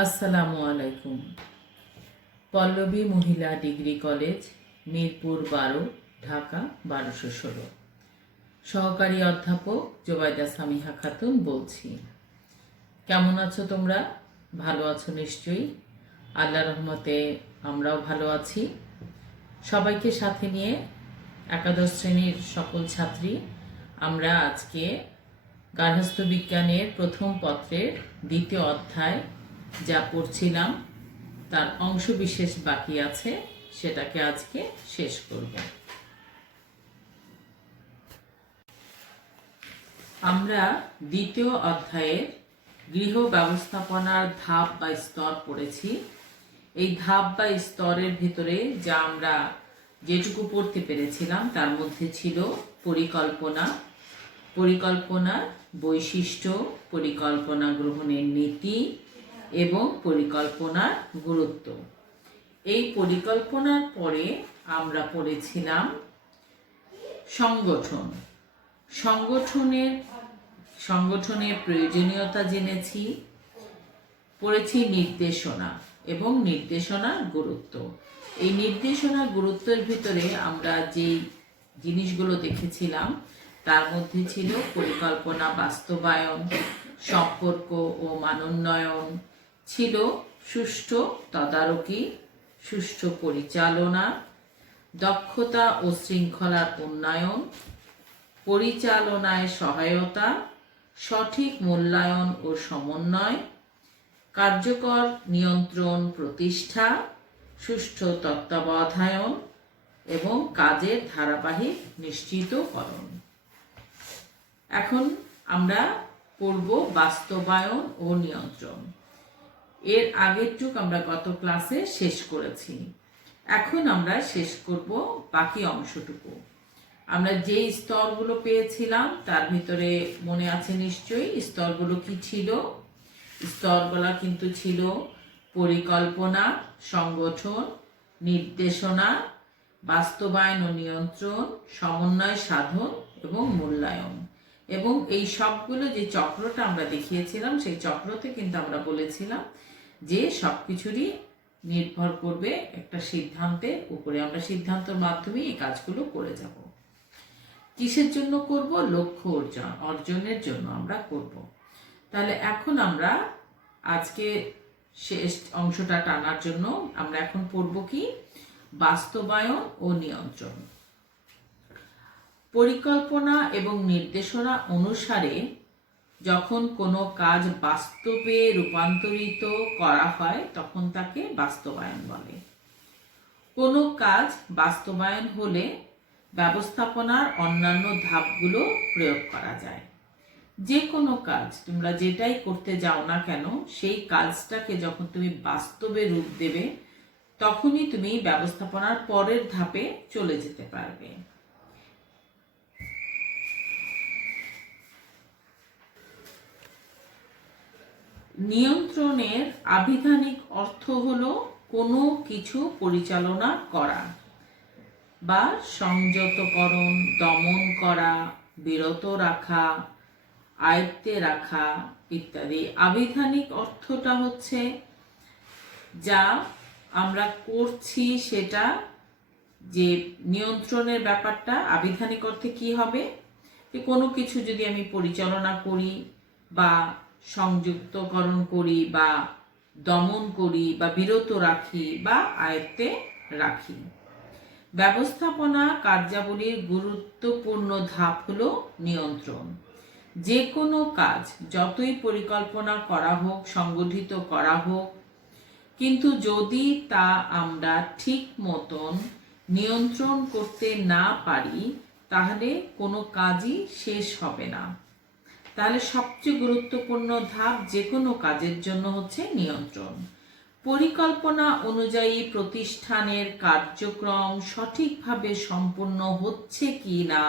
আসসালামু আলাইকুম। পল্লবী মহিলা ডিগ্রি কলেজ, মিরপুর 12, ঢাকা 1216। সহকারী অধ্যাপক জোবাইদা সামিহা খাতুন বলছি। কেমন আছো তোমরা? ভালো আছো নিশ্চয়ই। আল্লাহ রহমতে আমরাও ভালো আছি। সবাইকে সাথে নিয়ে একাদশ শ্রেণীর সকল ছাত্রী আমরা আজকে গার্হস্থ্য বিজ্ঞানের প্রথম পত্রের দ্বিতীয় অধ্যায় যা পড়ছিলাম তার অংশ বিশেষ বাকি আছে, সেটাকে আজকে শেষ করব। আমরা দ্বিতীয় অধ্যায়ের গৃহ ব্যবস্থাপনার ধাপ বা স্তর পড়েছি। এই ধাপ বা স্তরের ভিতরে যা আমরা যেটুকু পড়তে পেরেছিলাম তার মধ্যে ছিল পরিকল্পনা, পরিকল্পনার বৈশিষ্ট্য, পরিকল্পনা গ্রহণের নীতি এবং পরিকল্পনার গুরুত্ব। এই পরিকল্পনার পরে আমরা পড়েছিলাম সংগঠন, সংগঠনের প্রয়োজনীয়তা জেনেছি, পড়েছি নির্দেশনা এবং নির্দেশনার গুরুত্ব। এই নির্দেশনার গুরুত্বের ভিতরে আমরা যে জিনিসগুলো দেখেছিলাম তার মধ্যে ছিল পরিকল্পনা বাস্তবায়ন, সম্পর্ক ও মানোন্নয়ন, ছিল সুষ্ঠু তদারকি, সুষ্ঠু পরিচালনা, দক্ষতা ও শৃঙ্খলার উন্নয়ন, পরিচালনায় সহায়তা, সঠিক মূল্যায়ন ও সমন্বয়, কার্যকর নিয়ন্ত্রণ প্রতিষ্ঠা, সুষ্ঠু তত্ত্বাবধায়ন এবং কাজের ধারাবাহিক নিশ্চিতকরণ। এখন আমরা পড়ব বাস্তবায়ন ও নিয়ন্ত্রণ। এর আগেরটুক আমরা গত ক্লাসে শেষ করেছি। এখন আমরা শেষ করব বাকি অংশটুকু। আমরা যে স্তরগুলো পেয়েছিলাম তার ভিতরে মনে আছে নিশ্চয়ই স্তরগুলো কি ছিল? স্তরগুলো কিন্তু ছিল পরিকল্পনা, সংগঠন, নির্দেশনা, বাস্তবায়ন ও নিয়ন্ত্রণ, সমন্বয় সাধন এবং মূল্যায়ন। এবং এই সবগুলো যে চক্রটা আমরা দেখিয়েছিলাম সেই চক্রতে কিন্তু আমরা বলেছিলাম যে সবকিছুরই নির্ভর করবে একটা সিদ্ধান্তের উপরে। আমরা সিদ্ধান্তের মাধ্যমে এই কাজগুলো করে যাব। কিসের জন্য করব? লক্ষ্য অর্জনের জন্য আমরা করব। তাহলে এখন আমরা আজকে শেষ অংশটা টানার জন্য আমরা এখন পড়ব কি? বাস্তবায়ন ও নিয়ন্ত্রণ। পরিকল্পনা এবং নির্দেশনা অনুসারে যখন কোনো কাজ বাস্তবে রূপান্তরিত করা হয় তখন তাকে বাস্তবায়ন বলে। কোনো কাজ বাস্তবায়ন হলে ব্যবস্থাপনার অন্যান্য ধাপগুলো প্রয়োগ করা যায়। যে কোনো কাজ তোমরা যেটাই করতে যাও না কেন সেই কাজটাকে যখন তুমি বাস্তবে রূপ দেবে তখনই তুমি ব্যবস্থাপনার পরের ধাপে চলে যেতে পারবে। নিয়ন্ত্রণের আবিধানিক অর্থ হলো কোনো কিছু পরিচালনা করা বা সংযতকরণ, দমন করা, বিরত রাখা, আয়ত্তে রাখা ইত্যাদি। আবিধানিক অর্থটা হচ্ছে যা আমরা করছি সেটা, যে নিয়ন্ত্রণের ব্যাপারটা আবিধানিক অর্থে কি হবে? যে কোনো কিছু যদি আমি পরিচালনা করি বা সংযুক্তকরণ করি বা দমন করি বা বিরত রাখি বা আয়ত্তে রাখি। ব্যবস্থাপনা কার্যাবলীর গুরুত্বপূর্ণ ধাপ হলো নিয়ন্ত্রণ। যে কোনো কাজ যতই পরিকল্পনা করা হোক, সংগঠিত করা হোক, কিন্তু যদি তা আমরা ঠিক মতন নিয়ন্ত্রণ করতে না পারি তাহলে কোনো কাজই শেষ হবে না। তাহলে সবচেয়ে গুরুত্বপূর্ণ ধাপ যে কোনো কাজের জন্য হচ্ছে নিয়ন্ত্রণ। পরিকল্পনা অনুযায়ী প্রতিষ্ঠানের কার্যক্রম সঠিকভাবে সম্পূর্ণ হচ্ছে কি না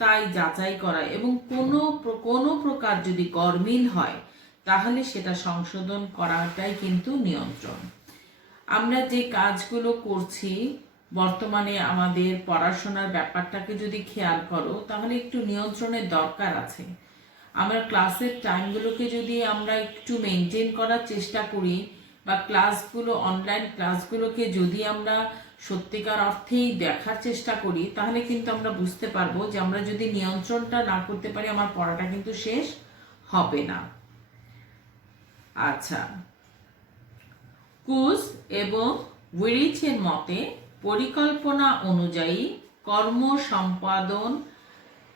তাই যাচাই করা এবং কোনো প্রকার যদি গরমিল হয় তাহলে সেটা সংশোধন করাটাই কিন্তু নিয়ন্ত্রণ। আমরা যে কাজগুলো করছি বর্তমানে আমাদের পড়াশোনার ব্যাপারটাকে যদি খেয়াল করো তাহলে একটু নিয়ন্ত্রণের দরকার আছে। আমরা ক্লাসের টাইমগুলোকে যদি আমরা একটু মেনটেন করার চেষ্টা করি, বা ক্লাসগুলো, অনলাইন ক্লাসগুলোকে যদি আমরা সত্যিকার অর্থেই দেখার চেষ্টা করি, তাহলে কিন্তু আমরা বুঝতে পারবো যে আমরা যদি নিয়ন্ত্রণটা না করতে পারি, আমার পড়াটা কিন্তু শেষ হবে না। আচ্ছা, কুজ এবং উইরিচের মতে পরিকল্পনা অনুযায়ী কর্ম সম্পাদন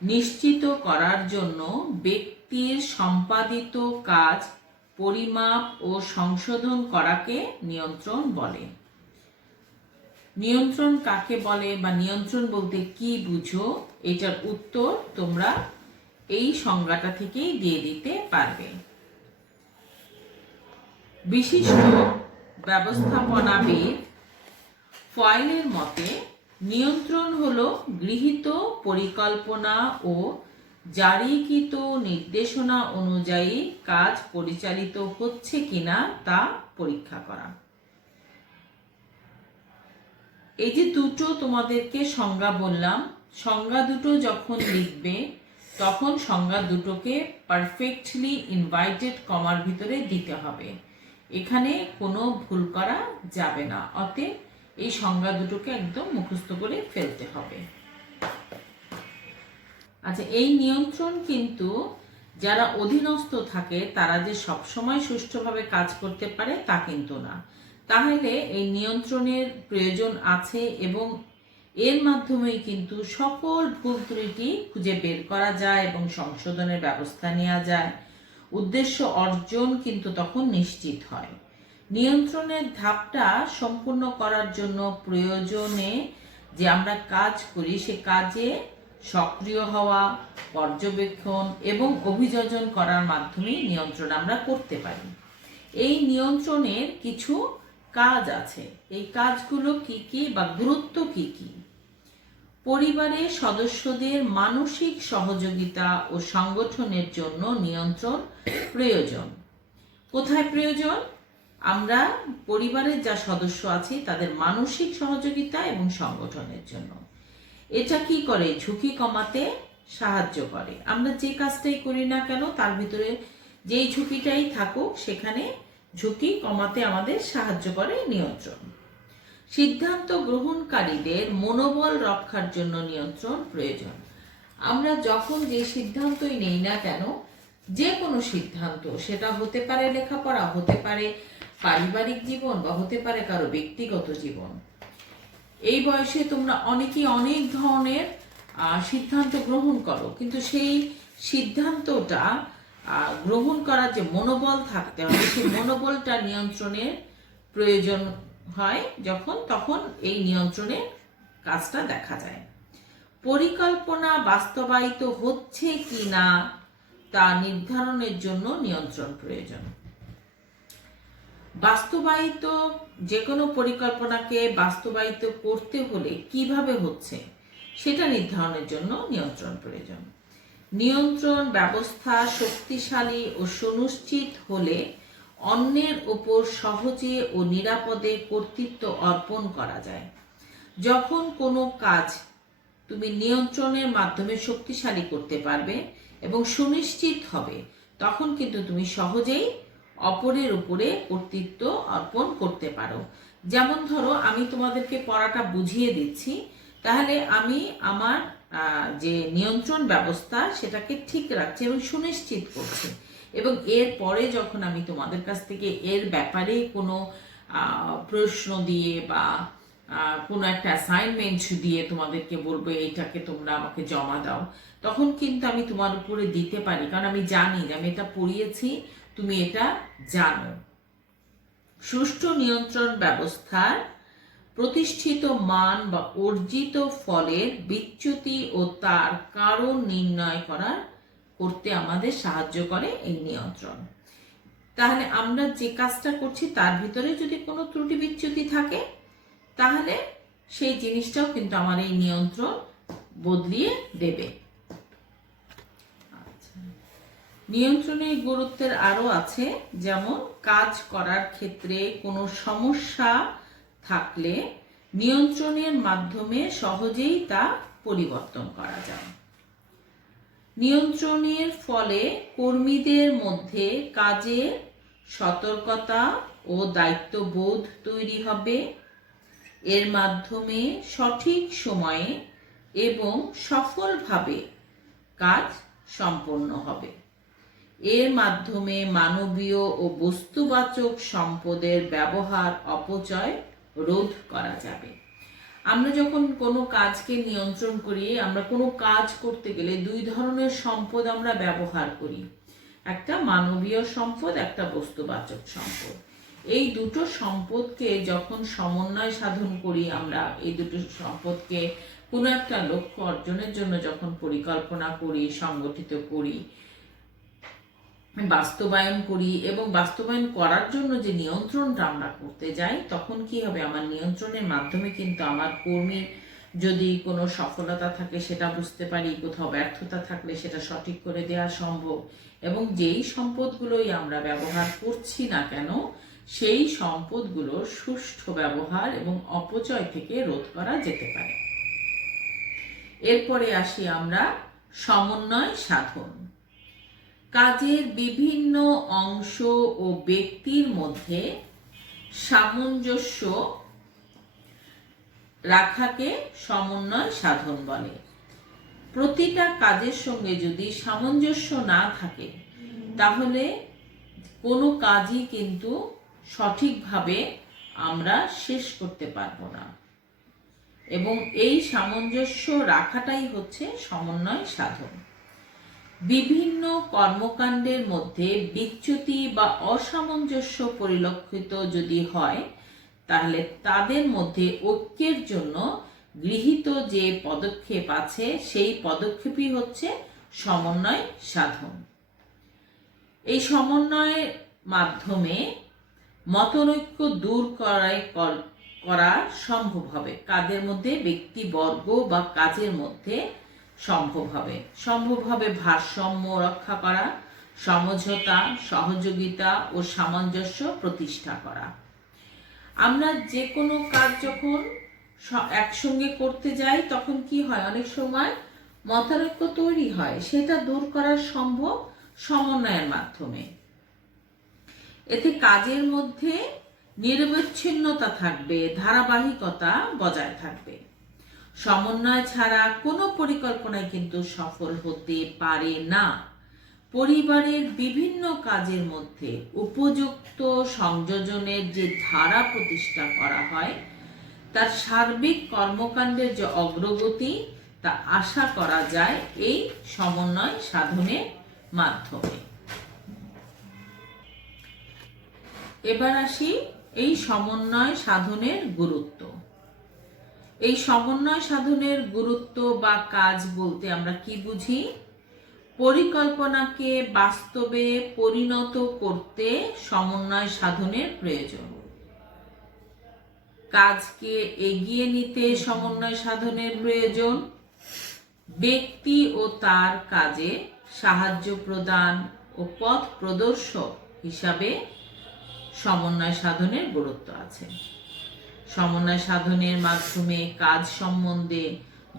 নিশ্চিত করার জন্য ব্যক্তির সম্পাদিত কাজ পরিমাপ ও সংশোধন করাকে নিয়ন্ত্রণ বলে। নিয়ন্ত্রণ কাকে বলে বা নিয়ন্ত্রণ বলতে কি বুঝো, এটার উত্তর তোমরা এই সংজ্ঞাটা থেকেই দিয়ে দিতে পারবে। বিশিষ্ট ব্যবস্থাপনাবিদ ফয়েলের মতে নিয়ন্ত্রণ হলো গৃহীত পরিকল্পনা ও জারিকৃত নির্দেশনা অনুযায়ী কাজ পরিচালিত হচ্ছে কিনা তা পরীক্ষা করা। এই যে দুটো তোমাদেরকে সংজ্ঞা বললাম, সংজ্ঞা দুটো যখন লিখবে তখন সংজ্ঞা দুটোকে পারফেক্টলি ইনভাইটেড কমার ভিতরে দিতে হবে, এখানে কোনো ভুল করা যাবে না। অতএব এই সংজ্ঞা দুটোকে একদম মুখস্থ করে ফেলতে হবে। আচ্ছা, এই নিয়ন্ত্রণ কিন্তু যারা অধীনস্থ থাকে তারা যে সবসময় সুষ্ঠুভাবে কাজ করতে পারে তা কিন্তু না। তাহলে এই নিয়ন্ত্রণের প্রয়োজন আছে এবং এর মাধ্যমেই কিন্তু সকল ভুল ত্রুটি খুঁজে বের করা যায় এবং সংশোধনের ব্যবস্থা নেওয়া যায়, উদ্দেশ্য অর্জন কিন্তু তখন নিশ্চিত হয়। নিয়ন্ত্রণের ধাপটা সম্পূর্ণ করার জন্য প্রয়োজনে যে আমরা কাজ করি, সে কাজে সক্রিয় হওয়া, পর্যবেক্ষণ এবং অভিযোজন করার মাধ্যমে নিয়ন্ত্রণ আমরা করতে পারি। এই নিয়ন্ত্রণের কিছু কাজ আছে, এই কাজগুলো কি কি বা গুরুত্ব কি কি? পরিবারের সদস্যদের মানসিক সহযোগিতা ও সংগঠনের জন্য নিয়ন্ত্রণ প্রয়োজন। কোথায় প্রয়োজন? আমরা পরিবারের যা সদস্য আছে তাদের মানসিক সহযোগিতা এবং সংগঠনের জন্য। এটা কি করে? ঝুঁকি কমাতে সাহায্য করে। আমরা যে কাজটাই করি না কেন তার ভিতরে যেই ঝুঁকিটাই থাকুক, সেখানে ঝুঁকি কমাতে আমাদের সাহায্য করে নিয়ন্ত্রণ। সিদ্ধান্ত গ্রহণকারীদের মনোবল রক্ষার জন্য নিয়ন্ত্রণ প্রয়োজন। আমরা যখন যে সিদ্ধান্তই নেই না কেন, যে কোনো সিদ্ধান্ত, সেটা হতে পারে লেখাপড়া, হতে পারে পারিবারিক জীবন, বা হতে পারে কারো ব্যক্তিগত জীবন, এই বয়সে তোমরা অনেকেই অনেক ধরনের সিদ্ধান্ত গ্রহণ করো, কিন্তু সেই সিদ্ধান্তটা গ্রহণ করার যে মনোবল থাকতে হবে, সেই মনোবলটা নিয়ন্ত্রণের প্রয়োজন হয় তখন এই নিয়ন্ত্রণের কাজটা দেখা যায়। পরিকল্পনা বাস্তবায়িত হচ্ছে কি না তা নির্ধারণের জন্য নিয়ন্ত্রণ প্রয়োজন। বাস্তবায়িত যে কোনো পরিকল্পনাকে বাস্তবায়িত করতে হলে কিভাবে হচ্ছে সেটা নির্ধারণের জন্য নিয়ন্ত্রণ প্রয়োজন। নিয়ন্ত্রণ ব্যবস্থা শক্তিশালী ও সুনিশ্চিত হলে অন্যের উপর সহজে ও নিরাপদে কর্তৃত্ব অর্পণ করা যায়। যখন কোনো কাজ তুমি নিয়ন্ত্রণের মাধ্যমে শক্তিশালী করতে পারবে এবং সুনিশ্চিত হবে, তখন কিন্তু তুমি সহজেই অপরের উপরে কর্তৃত্ব অর্পণ করতে পারো। যেমন ধরো, আমি তোমাদেরকে পড়াটা বুঝিয়ে দিচ্ছি, তাহলে আমি আমার যে নিয়ন্ত্রণ ব্যবস্থা সেটাকে ঠিক রাখছি এবং সুনিশ্চিত করছি, এবং এর পরে যখন আমি তোমাদের কাছ থেকে এর ব্যাপারে কোনো প্রশ্ন দিয়ে বা কোনো একটা অ্যাসাইনমেন্ট দিয়ে তোমাদেরকে বলবো এইটাকে তোমরা আমাকে জমা দাও, তখন কিন্তু আমি তোমার উপরে দিতে পারি, কারণ আমি জানি যে আমি এটা পড়িয়েছি, তুমি এটা জানো। সুষ্ঠু নিয়ন্ত্রণ ব্যবস্থার প্রতিষ্ঠিত মান বা অর্জিত ফলের বিচ্যুতি ও তার কারণ নির্ণয় করতে আমাদের সাহায্য করে এই নিয়ন্ত্রণ। তাহলে আমরা যে কাজটা করছি তার ভিতরে যদি কোনো ত্রুটি বিচ্যুতি থাকে, তাহলে সেই জিনিসটাও কিন্তু আমার এই নিয়ন্ত্রণ বদলিয়ে দেবে। নিয়ন্ত্রণের গুরুত্বের আরো আছে, যেমন কাজ করার ক্ষেত্রে কোনো সমস্যা থাকলে নিয়ন্ত্রণের মাধ্যমে সহজেই তা পরিবর্তন করা যায়। নিয়ন্ত্রণের ফলে কর্মীদের মধ্যে কাজের সতর্কতা ও দায়িত্ববোধ তৈরি হবে। এর মাধ্যমে সঠিক সময়ে এবং সফলভাবে কাজ সম্পন্ন হবে। এর মাধ্যমে মানবীয় ও বস্তুবাচক সম্পদের ব্যবহার অপচয় রোধ করা যাবে। আমরা যখন কোনো কাজকে নিয়ন্ত্রণ করি, আমরা কোনো কাজ করতে গেলে দুই ধরনের সম্পদ আমরা ব্যবহার করি, একটা মানবীয় সম্পদ, একটা বস্তুবাচক সম্পদ। এই দুটো সম্পদকে যখন সমন্বয় সাধন করি, আমরা এই দুটো সম্পদকে কোনো একটা লক্ষ্য অর্জনের জন্য যখন পরিকল্পনা করি, সংগঠিত করি, বাস্তবায়ন করি এবং বাস্তবায়ন করার জন্য যে নিয়ন্ত্রণটা আমরা করতে যাই, তখন কি হবে, আমার নিয়ন্ত্রণের মাধ্যমে কিন্তু আমার কর্মীর যদি কোনো সফলতা থাকে সেটা বুঝতে পারি, কোথাও ব্যর্থতা থাকলে সেটা সঠিক করে দেওয়া সম্ভব, এবং যেই সম্পদগুলোই আমরা ব্যবহার করছি না কেন সেই সম্পদগুলোর সুষ্ঠু ব্যবহার এবং অপচয় থেকে রোধ করা যেতে পারে। এরপরে আসি আমরা সমন্বয় সাধন। কাজের বিভিন্ন অংশ ও ব্যক্তির মধ্যে সামঞ্জস্য রাখাকে সমন্বয় সাধন বলে। প্রতিটা কাজের সঙ্গে যদি সামঞ্জস্য না থাকে তাহলে কোনো কাজই কিন্তু সঠিকভাবে আমরা শেষ করতে পারবো না, এবং এই সামঞ্জস্য রাখাটাই হচ্ছে সমন্বয় সাধন। বিভিন্ন কর্মকাণ্ডের মধ্যে বিচ্যুতি বা অসামঞ্জস্য পরিলক্ষিত যদি হয় তাহলে তাদের মধ্যে ঐক্যের জন্য গৃহীত যে পদক্ষেপ আছে সেই পদক্ষেপই হচ্ছে সমন্বয় সাধন। এই সমন্বয়ের মাধ্যমে মতনৈক্য দূর করা সম্ভব হবে। কাদের মধ্যে, ব্যক্তিবর্গ বা কাজের মধ্যে সম্ভব হবে ভারসাম্য রক্ষা করা, সমঝোতা, সহযোগিতা ও সামঞ্জস্য প্রতিষ্ঠা করা। আমরা যে কোনো কাজ যখন একসঙ্গে করতে যাই তখন কি হয়, অনেক সময় মতানৈক্য তৈরি হয়, সেটা দূর করা সম্ভব সমন্বয়ের মাধ্যমে। এতে কাজের মধ্যে নিরবচ্ছিন্নতা থাকবে, ধারাবাহিকতা বজায় থাকবে। সমন্বয় ছাড়া কোনো পরিকল্পনাই কিন্তু সফল হতে পারে না। পরিবারের বিভিন্ন কাজের মধ্যে উপযুক্ত সংযোজনের যে ধারা প্রতিষ্ঠা করা হয় তার সার্বিক কর্মকাণ্ডের যে অগ্রগতি তা আশা করা যায় এই সমন্বয় সাধনের মাধ্যমে। এবার আসি এই সমন্বয় সাধনের গুরুত্ব। এই সমন্বয় সাধনের গুরুত্ব বা কাজ বলতে আমরা কি বুঝি? পরিকল্পনাকে বাস্তবে পরিণত করতে সমন্বয় সাধনের প্রয়োজন। কাজকে এগিয়ে নিতে সমন্বয় সাধনের প্রয়োজন। ব্যক্তি ও তার কাজে সাহায্য প্রদান ও পথ প্রদর্শক হিসাবে সমন্বয় সাধনের গুরুত্ব আছে। সমন্বয় সাধনের মাধ্যমে কাজ সম্বন্ধে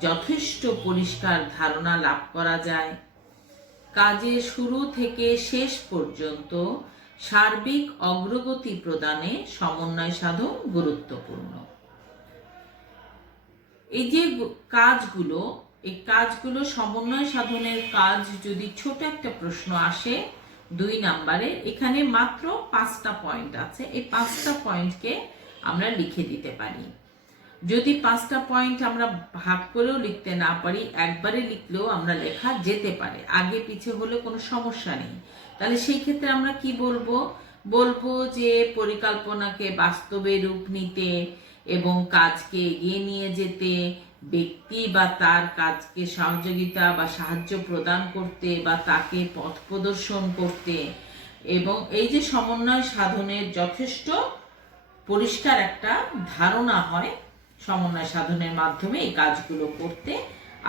যথেষ্ট পরিষ্কার ধারণা লাভ করা যায়। কাজের শুরু থেকে শেষ পর্যন্ত সার্বিক অগ্রগতি প্রদানে সমন্বয় সাধন গুরুত্বপূর্ণ। এই যে এই কাজগুলো সমন্বয় সাধনের কাজ, যদি ছোট একটা প্রশ্ন আসে 2 নাম্বারে, এখানে মাত্র 5টা পয়েন্ট আছে, এই 5টা পয়েন্টকে আমরা লিখে দিতে পারি। যদি 5টা পয়েন্ট আমরা ভাগ করেও লিখতে না পারি, একবারে লিখলেও আমরা লেখা যেতে পারে, আগে পিছে হলে কোনো সমস্যা নেই। তাহলে সেই ক্ষেত্রে আমরা কি বলবো যে পরিকল্পনাকে বাস্তবে রূপ নিতে এবং কাজকে এগিয়ে নিয়ে যেতে, ব্যক্তি বা তার কাজকে সহযোগিতা বা সাহায্য প্রদান করতে বা তাকে পথ প্রদর্শন করতে, এবং এই যে সমন্বয় সাধনের যথেষ্ট পরিষ্কার একটা ধারণা হয় সমন্বয় সাধনের মাধ্যমে এই কাজগুলো করতে।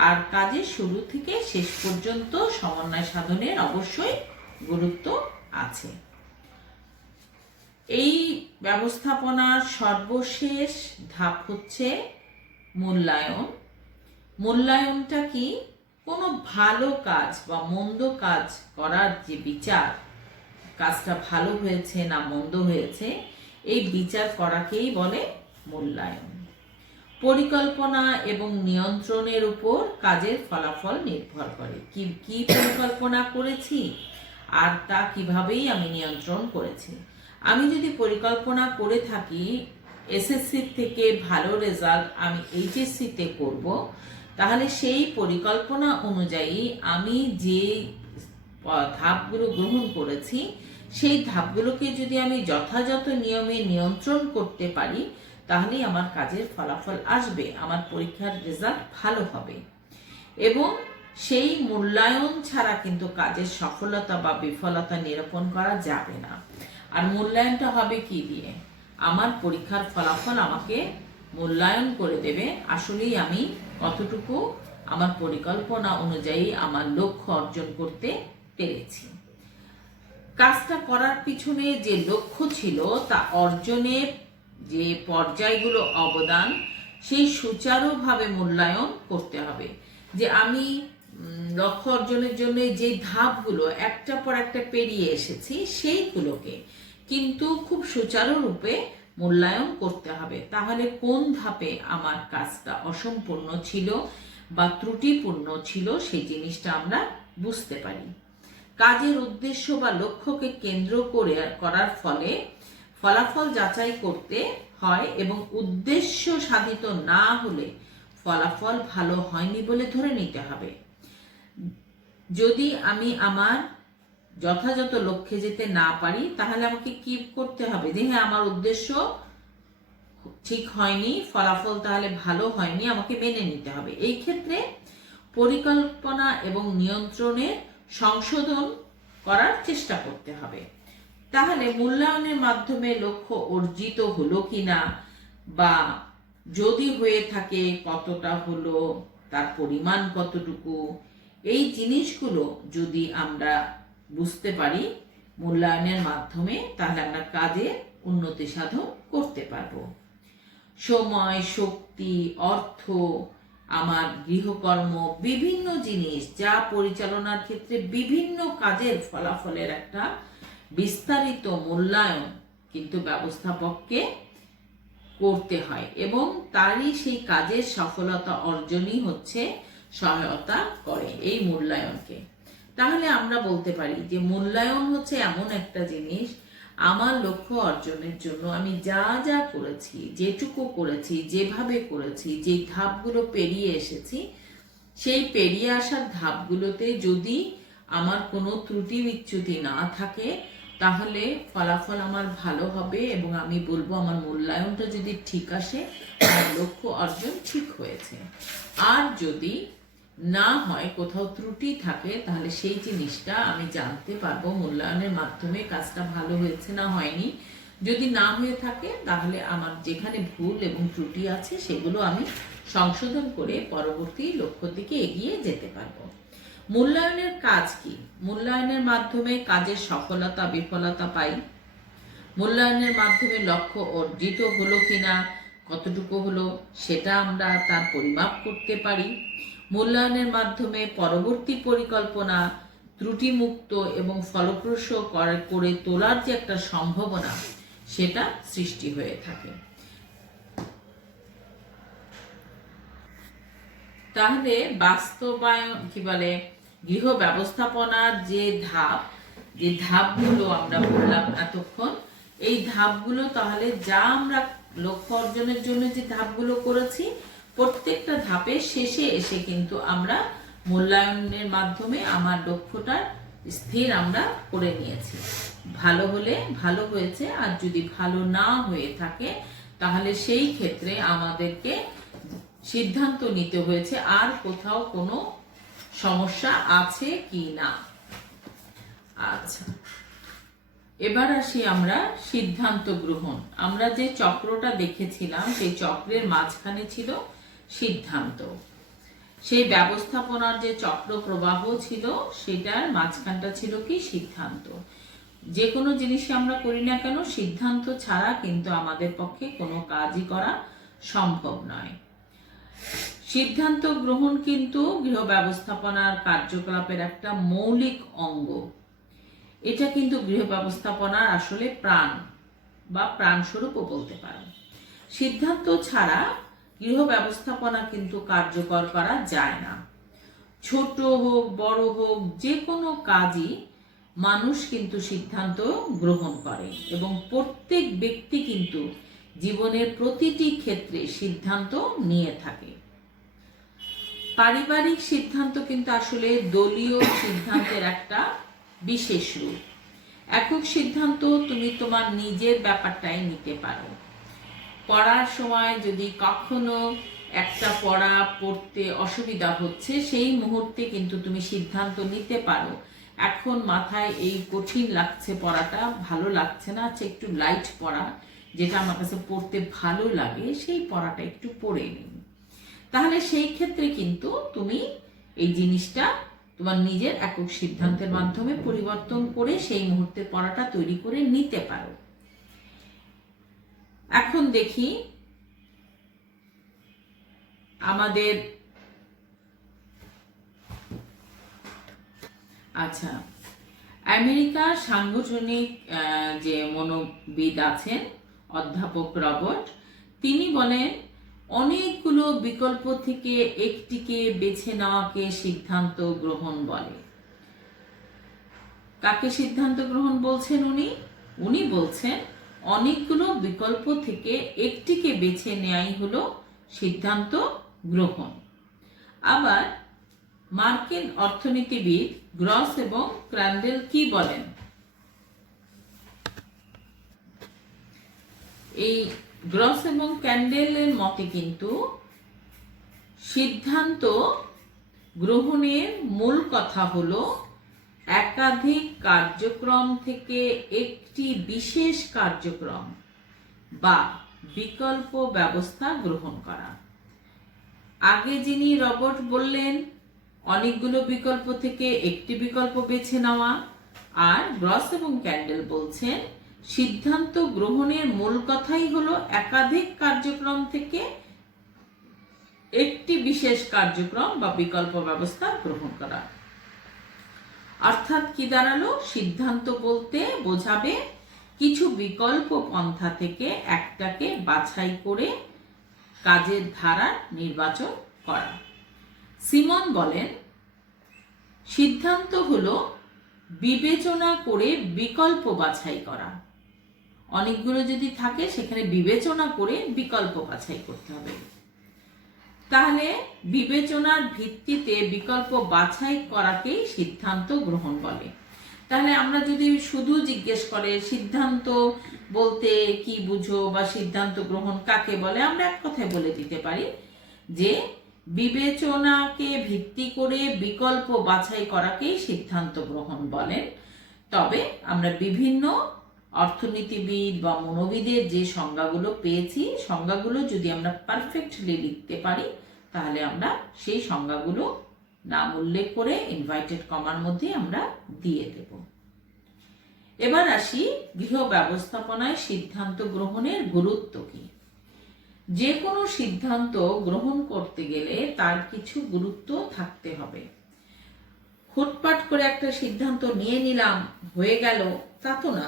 আর কাজের শুরু থেকে শেষ পর্যন্ত সমন্বয় সাধনের অবশ্যই গুরুত্ব আছে। এই ব্যবস্থাপনার সর্বশেষ ধাপ হচ্ছে মূল্যায়ন। মূল্যায়নটা কি? কোনো ভালো কাজ বা মন্দ কাজ করার যে বিচার, কাজটা ভালো হয়েছে না মন্দ হয়েছে, এই বিচার করাকেই বলে মূল্যায়ন। পরিকল্পনা এবং নিয়ন্ত্রণের উপর কাজের ফলাফল নির্ভর করে। কি পরিকল্পনা করেছি আর তা কিভাবেই আমি নিয়ন্ত্রণ করেছি। আমি যদি পরিকল্পনা করে থাকি এসএসসি থেকে ভালো রেজাল্ট আমি এইচএসসিতে করব, তাহলে সেই পরিকল্পনা অনুযায়ী আমি যে ধাপগুলো গ্রহণ করেছি সেই ধাপগুলোকে যদি আমি যথাযথ নিয়মে নিয়ন্ত্রণ করতে পারি, তাহলেই আমার কাজের ফলাফল আসবে, আমার পরীক্ষার রেজাল্ট ভালো হবে। এবং সেই মূল্যায়ন ছাড়া কিন্তু কাজের সফলতা বা বিফলতা নিরূপণ করা যাবে না। আর মূল্যায়নটা হবে কি দিয়ে? আমার পরীক্ষার ফলাফল আমাকে মূল্যায়ন করে দেবে আসলেই আমি কতটুকু আমার পরিকল্পনা অনুযায়ী আমার লক্ষ্য অর্জন করতে পেরেছি। কাজটা করার পিছনে যে লক্ষ্য ছিল তা অর্জনের যে পর্যায়গুলো অবদান, সেই সুচারুভাবে মূল্যায়ন করতে হবে। যে আমি লক্ষ্য অর্জনের জন্য যে ধাপগুলো একটা পর একটা পেরিয়ে এসেছি সেইগুলোকে কিন্তু খুব সুচারুরূপে মূল্যায়ন করতে হবে। তাহলে কোন ধাপে আমার কাজটা অসম্পূর্ণ ছিল বা ত্রুটিপূর্ণ ছিল সেই জিনিসটা আমরা বুঝতে পারি। কাজের উদ্দেশ্য বা লক্ষ্যকে কেন্দ্র করে করার ফলে ফলাফল যাচাই করতে হয় এবং উদ্দেশ্য সাধিত না হলে ফলাফল ভালো হয়নি বলে ধরে নিতে হবে। যদি আমি আমার যথাযথ লক্ষ্যে যেতে না পারি, তাহলে আমাকে কি করতে হবে? যে হ্যাঁ, আমার উদ্দেশ্য ঠিক হয়নি, ফলাফল তাহলে ভালো হয়নি, আমাকে মেনে নিতে হবে। এই ক্ষেত্রে পরিকল্পনা এবং নিয়ন্ত্রণের সংশোধন করার চেষ্টা করতে হবে। তাহলে মূল্যায়নের মাধ্যমে লক্ষ্য অর্জিত হলো কিনা, বা যদি হয়ে থাকে কতটা হলো, তার পরিমাণ কতটুকু, এই জিনিসগুলো যদি আমরা বুঝতে পারি মূল্যায়নের মাধ্যমে, তাহলে আমরা কাজে উন্নতি সাধন করতে পারবো। সময়, শক্তি, অর্থ, আমার গৃহকর্ম, বিভিন্ন জিনিস যা পরিচালনার ক্ষেত্রে বিভিন্ন কাজের ফলাফলের একটা বিস্তারিত মূল্যায়ন কিন্তু ব্যবস্থাপককে করতে হয় এবং তারই সেই কাজের সফলতা অর্জনই হচ্ছে সহায়তা করে এই মূল্যায়নকে। তাহলে আমরা বলতে পারি যে মূল্যায়ন হচ্ছে এমন একটা জিনিস, আমার লক্ষ্য অর্জনের জন্য আমি যা যা করেছি, যেটুকু করেছি, যেভাবে করেছি, যে ধাপগুলো পেরিয়ে এসেছি, সেই পেরিয়ে আসার ধাপগুলোতে যদি আমার কোনো ত্রুটি বিচ্যুতি না থাকে, তাহলে ফলাফল আমার ভালো হবে এবং আমি বলবো আমার মূল্যায়নটা যদি ঠিক আসে, আমার লক্ষ্য অর্জন ঠিক হয়েছে। আর যদি না হয়, কোথাও ত্রুটি থাকে, তাহলে সেই জিনিসটা আমি জানতে পারবো মূল্যায়নের মাধ্যমে কাজটা ভালো হয়েছে না হয়নি। যদি না হয়ে থাকে, তাহলে আমার যেখানে ভুল এবং ত্রুটি আছে সেগুলো আমি সংশোধন করে পরবর্তী লক্ষ্যের দিকে এগিয়ে যেতে পারবো। মূল্যায়নের কাজ কি? মূল্যায়নের মাধ্যমে কাজের সফলতা বিফলতা পাই। মূল্যায়নের মাধ্যমে লক্ষ্য অর্জিত হলো কিনা, কতটুকু হলো, সেটা আমরা তার পরিমাপ করতে পারি। মূল্যায়নের মাধ্যমে পরবর্তী পরিকল্পনা ত্রুটিমুক্ত এবং ফলপ্রসূ করে তোলার যে একটা সম্ভাবনা, সেটা সৃষ্টি হয়ে থাকে। তাহলে বাস্তবায়ন কি বলে, গৃহ ব্যবস্থাপনার যে ধাপগুলো আমরা বললাম এতক্ষণ, এই ধাপগুলো তাহলে যা আমরা লক্ষ্য অর্জনের জন্য যে ধাপগুলো করেছি, প্রত্যেকটা ধাপের শেষে এসে কিন্তু আমরা মূল্যায়নের মাধ্যমে আমার লক্ষ্যটা স্থির আমরা করে নিয়েছি। ভালো হলে ভালো হয়েছে, আর যদি ভালো না হয়ে থাকে, তাহলে সেই ক্ষেত্রে আমাদেরকে সিদ্ধান্ত নিতে হয়েছে আর কোথাও কোনো সমস্যা আছে কি না। আচ্ছা, এবার আসি আমরা সিদ্ধান্ত গ্রহণ। আমরা যে চক্রটা দেখেছিলাম, সেই চক্রের মাঝখানে ছিল সিদ্ধান্ত। সেই ব্যবস্থাপনার যে চক্র প্রবাহ ছিল, সেটার মাঝখানটা ছিল কি? সিদ্ধান্ত। যে কোনো জিনিসে আমরা করি না কেন, সিদ্ধান্ত ছাড়া কিন্তু আমাদের পক্ষে কোনো কাজই করা সম্ভব নয়। সিদ্ধান্ত গ্রহণ কিন্তু গৃহ ব্যবস্থাপনার কার্যকলাপের একটা মৌলিক অঙ্গ। এটা কিন্তু গৃহ ব্যবস্থাপনার আসলে প্রাণ বা প্রাণস্বরূপও বলতে পারো। সিদ্ধান্ত ছাড়া গৃহ ব্যবস্থাপনা কিন্তু কার্যকর করা যায় না। ছোট হোক বড় হোক, যে কোনো কাজই মানুষ কিন্তু সিদ্ধান্ত গ্রহণ করে এবং প্রত্যেক ব্যক্তি কিন্তু জীবনের প্রতিটি ক্ষেত্রে সিদ্ধান্ত নিয়ে থাকে। পারিবারিক সিদ্ধান্ত কিন্তু আসলে দলীয় সিদ্ধান্তের একটা বিশেষ রূপ। একক সিদ্ধান্ত তুমি তোমার নিজের ব্যাপারটাই নিতে পারো। পড়ার সময় যদি কখনো একটা পড়া পড়তে অসুবিধা হচ্ছে, সেই মুহূর্তে কিন্তু তুমি সিদ্ধান্ত নিতে পারো, এখন মাথায় এই কঠিন লাগছে, পড়াটা ভালো লাগছে না, আচ্ছা একটু লাইট পড়া, যেটা আমার কাছে পড়তে ভালো লাগে সেই পড়াটা একটু পড়ে নিন। তাহলে সেই ক্ষেত্রে কিন্তু তুমি এই জিনিসটা তোমার নিজের একক সিদ্ধান্তের মাধ্যমে পরিবর্তন করে সেই মুহূর্তের পড়াটা তৈরি করে নিতে পারো। এখন দেখি আমাদের আমেরিকার সাংগঠনিক যে মনোবিদ আছেন অধ্যাপক রবার্ট, তিনি বলেন অনেকগুলো বিকল্প থেকে একটিকে বেছে নেওয়াকে সিদ্ধান্ত গ্রহণ বলে। কাকে সিদ্ধান্ত গ্রহণ বলছেন উনি বলছেন অনেকগুলো বিকল্প থেকে একটিকে বেছে নেওয়াই হলো সিদ্ধান্ত গ্রহণ। আবার মার্কিন অর্থনীতিবিদ গ্রস এবং ক্র্যান্ডেল কি বলেন? এই গ্রস এবং ক্যান্ডেলের মতে কিন্তু সিদ্ধান্ত গ্রহণের মূল কথা হলো একাধিক কার্যক্রম থেকে একটি বিশেষ কার্যক্রম বা বিকল্প ব্যবস্থা গ্রহণ করা। আগে যিনি রবার্ট বললেন অনেকগুলো বিকল্প থেকে একটি বিকল্প বেছে নেওয়া, আর গ্রস এবং ক্যান্ডেল বলছেন সিদ্ধান্ত গ্রহণের মূল কথাই হলো একাধিক কার্যক্রম থেকে একটি বিশেষ কার্যক্রম বা বিকল্প ব্যবস্থা গ্রহণ করা। অর্থাৎ কি দাঁড়ালো? সিদ্ধান্ত বলতে বোঝাবে কিছু বিকল্প পন্থা থেকে একটাকে বাছাই করে কাজের ধারা নির্বাচন করা। সিমন বলেন সিদ্ধান্ত হলো বিবেচনা করে বিকল্প বাছাই করা। অনেকগুলো যদি থাকে সেখানে বিবেচনা করে বিকল্প বাছাই করতে হবে। তাহলে বিবেচনার ভিত্তিতে বিকল্প বাছাই করাকেই সিদ্ধান্ত গ্রহণ বলে। তাহলে আমরা যদি শুধু জিজ্ঞেস করে সিদ্ধান্ত বলতে কি বুঝো বা সিদ্ধান্ত গ্রহণ কাকে বলে, আমরা এক কথায় বলে দিতে পারি যে বিবেচনাকে ভিত্তি করে বিকল্প বাছাই করাকেই সিদ্ধান্ত গ্রহণ বলেন। তবে আমরা বিভিন্ন অর্থনীতিবিদ বা মনোবিদের যে সংজ্ঞাগুলো পেয়েছি, সংজ্ঞাগুলো যদি আমরা পারফেক্টলি লিখতে পারি তাহলে আমরা সেই সংজ্ঞাগুলো নাম উল্লেখ করে ইনভাইটেড কমার মধ্যে আমরা দিয়ে দেব। এবার আসি গৃহ ব্যবস্থাপনায় সিদ্ধান্ত গ্রহণের গুরুত্ব কি। যে কোনো সিদ্ধান্ত গ্রহণ করতে গেলে তার কিছু গুরুত্ব থাকতে হবে। হুটপাট করে একটা সিদ্ধান্ত নিয়ে নিলাম হয়ে গেল তা তো না।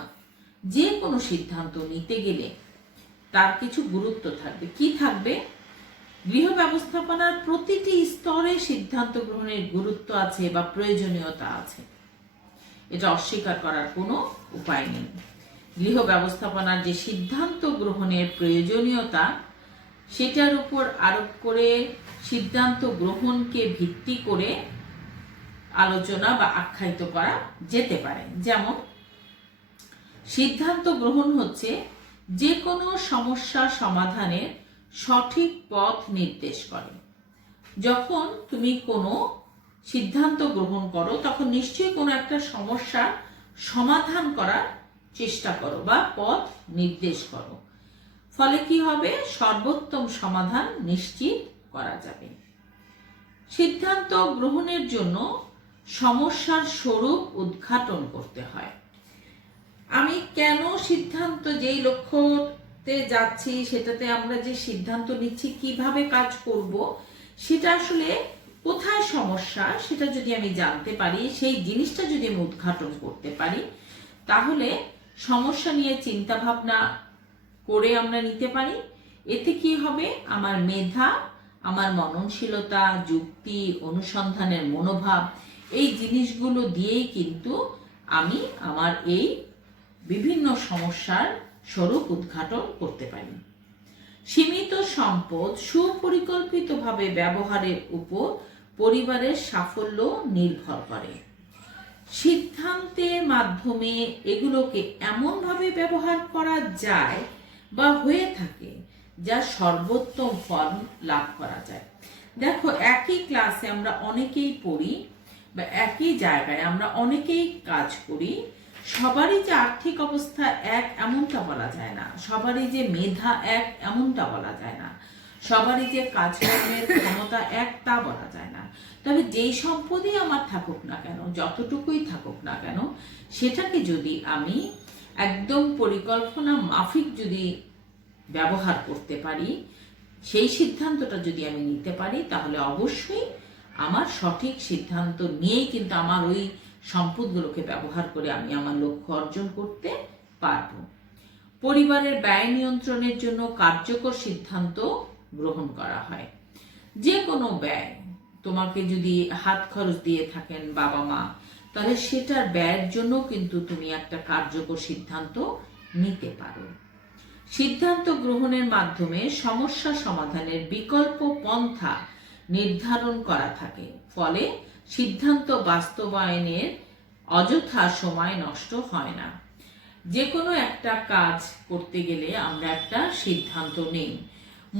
যে কোনো সিদ্ধান্ত নিতে গেলে তার কিছু গুরুত্ব থাকবে। কি থাকবে? গৃহ ব্যবস্থাপনার প্রতিটি স্তরে সিদ্ধান্ত গ্রহণের গুরুত্ব আছে বা প্রয়োজনীয়তা আছে, এটা অস্বীকার করার কোনো উপায় নেই। গৃহ ব্যবস্থাপনার যে সিদ্ধান্ত গ্রহণের প্রয়োজনীয়তা সেটার উপর আরোপ করে সিদ্ধান্ত গ্রহণকে ভিত্তি করে আলোচনা বা আখ্যায়িত করা যেতে পারে। যেমন সিদ্ধান্ত গ্রহণ হচ্ছে যে কোনো সমস্যা সমাধানের সঠিক পথ নির্দেশ করে। যখন তুমি কোনো সিদ্ধান্ত গ্রহণ করো তখন নিশ্চয়ই কোনো একটা সমস্যা সমাধান করার চেষ্টা করো বা পথ নির্দেশ করো। ফলে কি হবে? সর্বোত্তম সমাধান নিশ্চিত করা যাবে। সিদ্ধান্ত গ্রহণের জন্য সমস্যার স্বরূপ উদ্ঘাটন করতে হয়। আমি কেন সিদ্ধান্ত, যেই লক্ষ্যতে যাচ্ছি সেটাতে আমরা যে সিদ্ধান্ত নিচ্ছি কিভাবে কাজ করব, সেটা আসলে কোথায় সমস্যা সেটা যদি আমি জানতে পারি, সেই জিনিসটা যদি আমি উদ্ঘাটন করতে পারি, তাহলে সমস্যা নিয়ে চিন্তা ভাবনা করে আমরা নিতে পারি। এতে কি হবে, আমার মেধা, আমার মননশীলতা, যুক্তি, অনুসন্ধানের মনোভাব, এই জিনিসগুলো দিয়েই কিন্তু আমি আমার এই বিভিন্ন সমস্যার স্বরূপ উদ্ঘাটন করতে পারি। সীমিত সম্পদ সুপরিকল্পিতভাবে ব্যবহারের উপর পরিবারের সাফল্য নির্ভর করে। সিদ্ধান্তের মাধ্যমে এগুলোকে এমনভাবে ব্যবহার করা যায় বা হয়ে থাকে যা সর্বোত্তম ফল লাভ করা যায়। দেখো, একই ক্লাসে আমরা অনেকেই পড়ি বা একই জায়গায় আমরা অনেকেই কাজ করি, সবারই যে আর্থিক অবস্থা এক এমনটা বলা যায় না, সবারই যে মেধা এক এমনটা বলা যায় না, সবারই যে কাজকর্মের ক্ষমতা এক তা বলা যায় না। তবে যেই সম্পদই আমার থাকুক না কেন, যতটুকুই থাকুক না কেন, সেটাকে যদি আমি একদম পরিকল্পনা মাফিক যদি ব্যবহার করতে পারি, সেই সিদ্ধান্তটা যদি আমি নিতে পারি, তাহলে অবশ্যই আমার সঠিক সিদ্ধান্ত নিয়েই কিন্তু আমার ওই সম্পদগুলোকে ব্যবহার করে আমি আমার লক্ষ্য অর্জন করতে পারবো। পরিবারের ব্যয় নিয়ন্ত্রণের জন্য কার্যকর সিদ্ধান্ত গ্রহণ করা হয়। যে কোনো ব্যয়, তোমাকে যদি হাত খরচ দিয়ে থাকেন বাবা মা, তাহলে সেটার ব্যয়ের জন্য কিন্তু তুমি একটা কার্যকর সিদ্ধান্ত নিতে পারো। সিদ্ধান্ত গ্রহণের মাধ্যমে সমস্যা সমাধানের বিকল্প পন্থা নির্ধারণ করা থাকে, ফলে সিদ্ধান্ত বাস্তবায়নের অযথা সময় নষ্ট হয় না। যে কোনো একটা কাজ করতে গেলে আমরা একটা সিদ্ধান্ত নেই।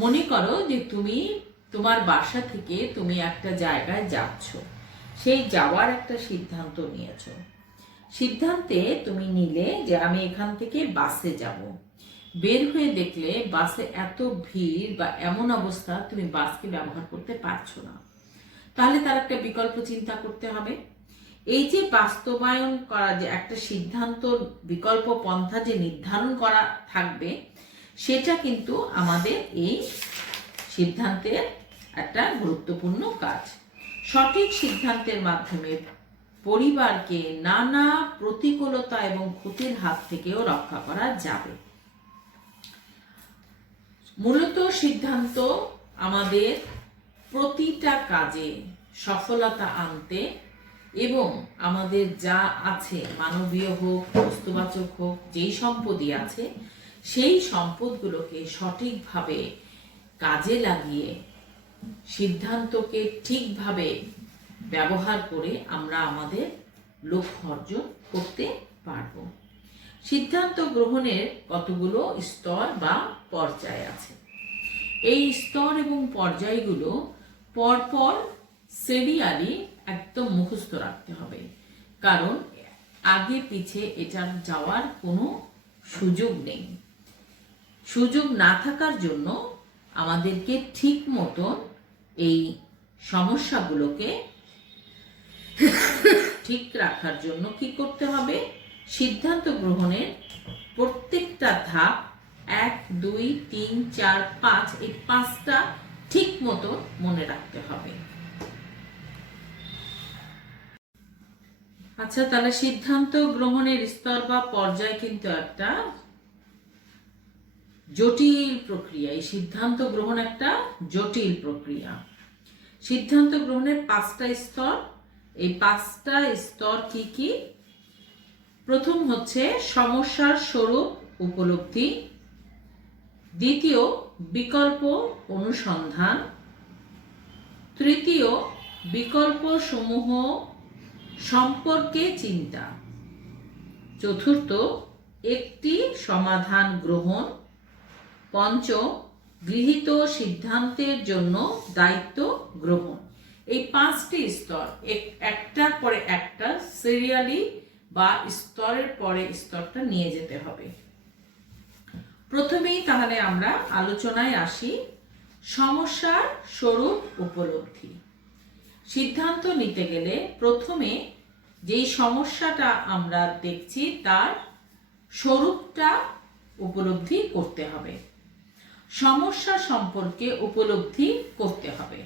মনে করো যে তুমি তোমার বাসা থেকে তুমি একটা জায়গায় যাচ্ছ, সেই যাওয়ার একটা সিদ্ধান্ত নিয়েছো। সিদ্ধান্তে তুমি নিলে যে আমি এখান থেকে বাসে যাব, বের হয়ে দেখলে বাসে এত ভিড় বা এমন অবস্থা, তুমি বাসকে ব্যবহার করতে পারছো না, তাহলে তার একটা বিকল্প চিন্তা করতে হবে। এই যে বাস্তবায়ন করা, যে একটা সিদ্ধান্ত বিকল্প পন্থা যে নির্ধারণ করা থাকবে, সেটা কিন্তু আমাদের এই সিদ্ধান্তের একটা গুরুত্বপূর্ণ কাজ। সঠিক সিদ্ধান্তের মাধ্যমে পরিবারকে নানা প্রতিকূলতা এবং ক্ষতির হাত থেকেও রক্ষা করা যাবে। মূলত সিদ্ধান্ত আমাদের প্রতিটা কাজে সফলতা আনতে এবং আমাদের যা আছে, মানবীয় হোক, বস্তুবাচক হোক, যেই সম্পদই আছে, সেই সম্পদগুলোকে সঠিকভাবে কাজে লাগিয়ে সিদ্ধান্তকে ঠিকভাবে ব্যবহার করে আমরা আমাদের লক্ষ্য অর্জন করতে পারব। সিদ্ধান্ত গ্রহণের কতগুলো স্তর বা পর্যায় আছে। এই স্তর এবং পর্যায়গুলো পরপর সিরিয়ালি একদম মুখস্থ রাখতে হবে, কারণ আগে পিছে এটার যাওয়ার কোনো সুযোগ নেই। সুযোগ না থাকার জন্য আমাদেরকে ঠিক মতন এই সমস্যাগুলোকে ঠিক রাখার জন্য কি করতে হবে, সিদ্ধান্ত গ্রহণের প্রত্যেকটা ধাপ 1, 2, 3, 4, 5, এই 5টা ঠিক মতো মনে রাখতে হবে। আচ্ছা, তাহলে সিদ্ধান্ত গ্রহণের স্তর বা পর্যায় কিন্তু একটা জটিল প্রক্রিয়া। এই সিদ্ধান্ত গ্রহণ একটা জটিল প্রক্রিয়া। সিদ্ধান্ত গ্রহণের 5টা স্তর। এই 5টা স্তর কি কি? প্রথম হচ্ছে সমস্যার স্বরূপ উপলব্ধি, দ্বিতীয় বিকল্প অনুসন্ধান, তৃতীয় বিকল্প সমূহ সম্পর্কে চিন্তা, চতুর্থ একটি সমাধান গ্রহণ, পঞ্চম গৃহীত সিদ্ধান্তের জন্য দায়িত্ব গ্রহণ। এই 5টি স্তর একটার পরে একটা সিরিয়ালি বা স্তরের পরে স্তরটা নিয়ে যেতে হবে। প্রথমেই তাহলে আমরা আলোচনায় আসি সমস্যার স্বরূপ উপলব্ধি। সিদ্ধান্ত নিতে গেলে প্রথমে যেই সমস্যাটা আমরা দেখছি তার স্বরূপটা উপলব্ধি করতে হবে, সমস্যা সম্পর্কে উপলব্ধি করতে হবে।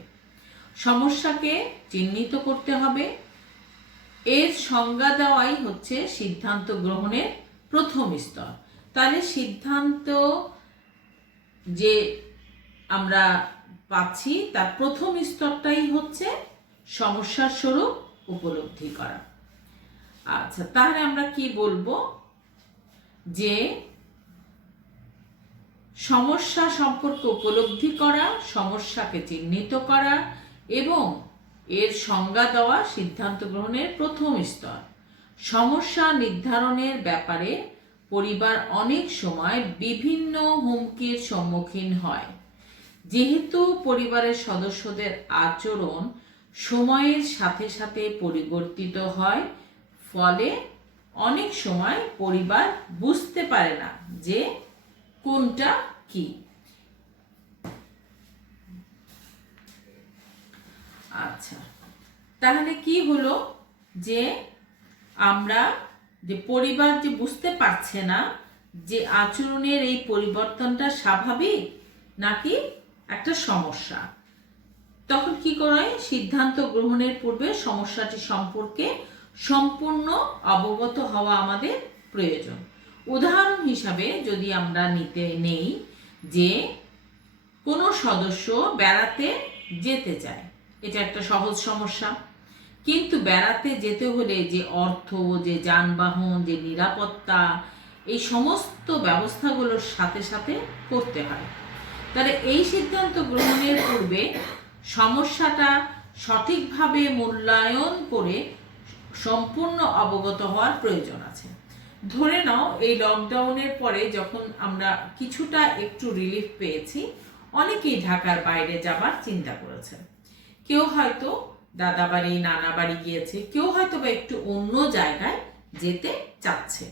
সমস্যাকে চিহ্নিত করতে হবে। এর সংজ্ঞা দেওয়াই হচ্ছে সিদ্ধান্ত গ্রহণের প্রথম স্তর। তাহলে সিদ্ধান্ত যে আমরা পাচ্ছি তার প্রথম স্তরটাই হচ্ছে সমস্যার স্বরূপ উপলব্ধি করা। আচ্ছা, তাহলে আমরা কি বলবো যে সমস্যা সম্পর্কে উপলব্ধি করা, সমস্যাকে চিহ্নিত করা এবং এর সংজ্ঞা দেওয়া সিদ্ধান্ত গ্রহণের প্রথম স্তর। সমস্যা নির্ধারণের ব্যাপারে পরিবার অনেক সময় বিভিন্ন হুমকির সম্মুখীন হয়। যেহেতু পরিবারের সদস্যদের আচরণ সময়ের সাথে সাথে পরিবর্তিত হয়, ফলে অনেক সময় পরিবার বুঝতে পারে না যে কোনটা কি। আচ্ছা, তাহলে কি হলো যে আমরা যে পরিবার যে বুঝতে পারছে না যে আচরণের এই পরিবর্তনটা স্বাভাবিক নাকি একটা সমস্যা, তখন কি করে সিদ্ধান্ত গ্রহণের পূর্বে সমস্যাটি সম্পর্কে সম্পূর্ণ অবগত হওয়া আমাদের প্রয়োজন। উদাহরণ হিসাবে যদি আমরা নেই যে কোনো সদস্য বেড়াতে যেতে চায়, এটা একটা সহজ সমস্যা, কিন্তু বেড়াতে যেতে হলে যে অর্থ, যে যানবাহন, যে নিরাপত্তা, এই সমস্ত ব্যবস্থাগুলোর সাথে সাথে করতে হয়। তাহলে এই সিদ্ধান্ত গ্রহণের পূর্বে সমস্যাটা সঠিকভাবে মূল্যায়ন করে সম্পূর্ণ অবগত হওয়ার প্রয়োজন আছে। ধরে নাও এই লকডাউনের পরে যখন আমরা কিছুটা একটু রিলিফ পেয়েছি, অনেকেই ঢাকার বাইরে যাবার চিন্তা করেছে। কেউ হয়তো দাদা বাড়ি, নানা বাড়ি গিয়েছে, কেউ হয়তো বা একটু অন্য জায়গায় যেতে চাচ্ছে।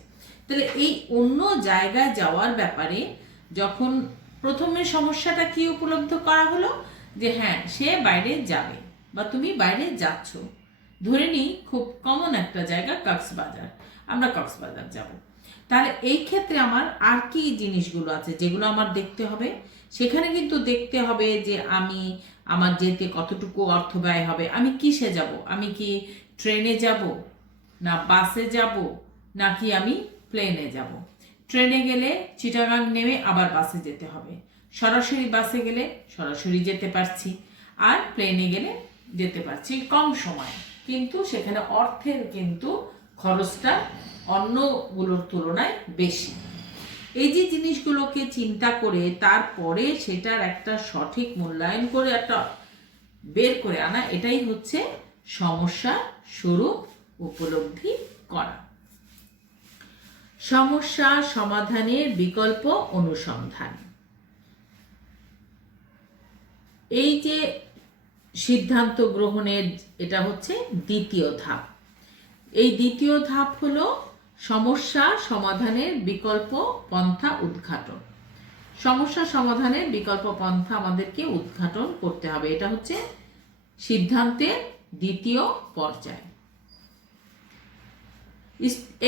তাহলে এই অন্য জায়গায় যাওয়ার ব্যাপারে যখন প্রথমে সমস্যাটা কি উপলব্ধ করা হলো যে হ্যাঁ, সে বাইরে যাবে বা তুমি বাইরে যাচ্ছ। ধরে নিই খুব কমন একটা জায়গা কক্সবাজার, আমরা কক্সবাজার যাব। তাহলে এই ক্ষেত্রে আমার আর কি জিনিসগুলো আছে যেগুলো আমার দেখতে হবে? সেখানে কিন্তু দেখতে হবে যে আমার যেতে কতটুকু অর্থ ব্যয় হবে, আমি কিসে যাব, আমি কি ট্রেনে যাব না বাসে যাব নাকি আমি প্লেনে যাব। ট্রেনে গেলে চিটাগাং নেমে আবার বাসে যেতে হবে, সরাসরি বাসে গেলে সরাসরি যেতে পারছি, আর প্লেনে গেলে যেতে পারছি কম সময়, কিন্তু সেখানে অর্থের কিন্তু খরচটা অন্যগুলোর তুলনায় বেশি। এই যে জিনিসগুলোকে চিন্তা করে তারপরে সেটার একটা সঠিক মূল্যায়ন করে একটা বের করে আনা, এটাই হচ্ছে সমস্যা স্বরূপ উপলব্ধি করা। সমস্যা সমাধানের বিকল্প অনুসন্ধান। এই যে সিদ্ধান্ত গ্রহণের এটা হচ্ছে দ্বিতীয় ধাপ। এই দ্বিতীয় ধাপ হলো সমস্যা সমাধানের বিকল্প পন্থা উদ্ঘাটন। সমস্যা সমাধানের বিকল্প পন্থা আমাদেরকে উদ্ঘাটন করতে হবে, এটা হচ্ছে সিদ্ধান্তের দ্বিতীয় পর্যায়।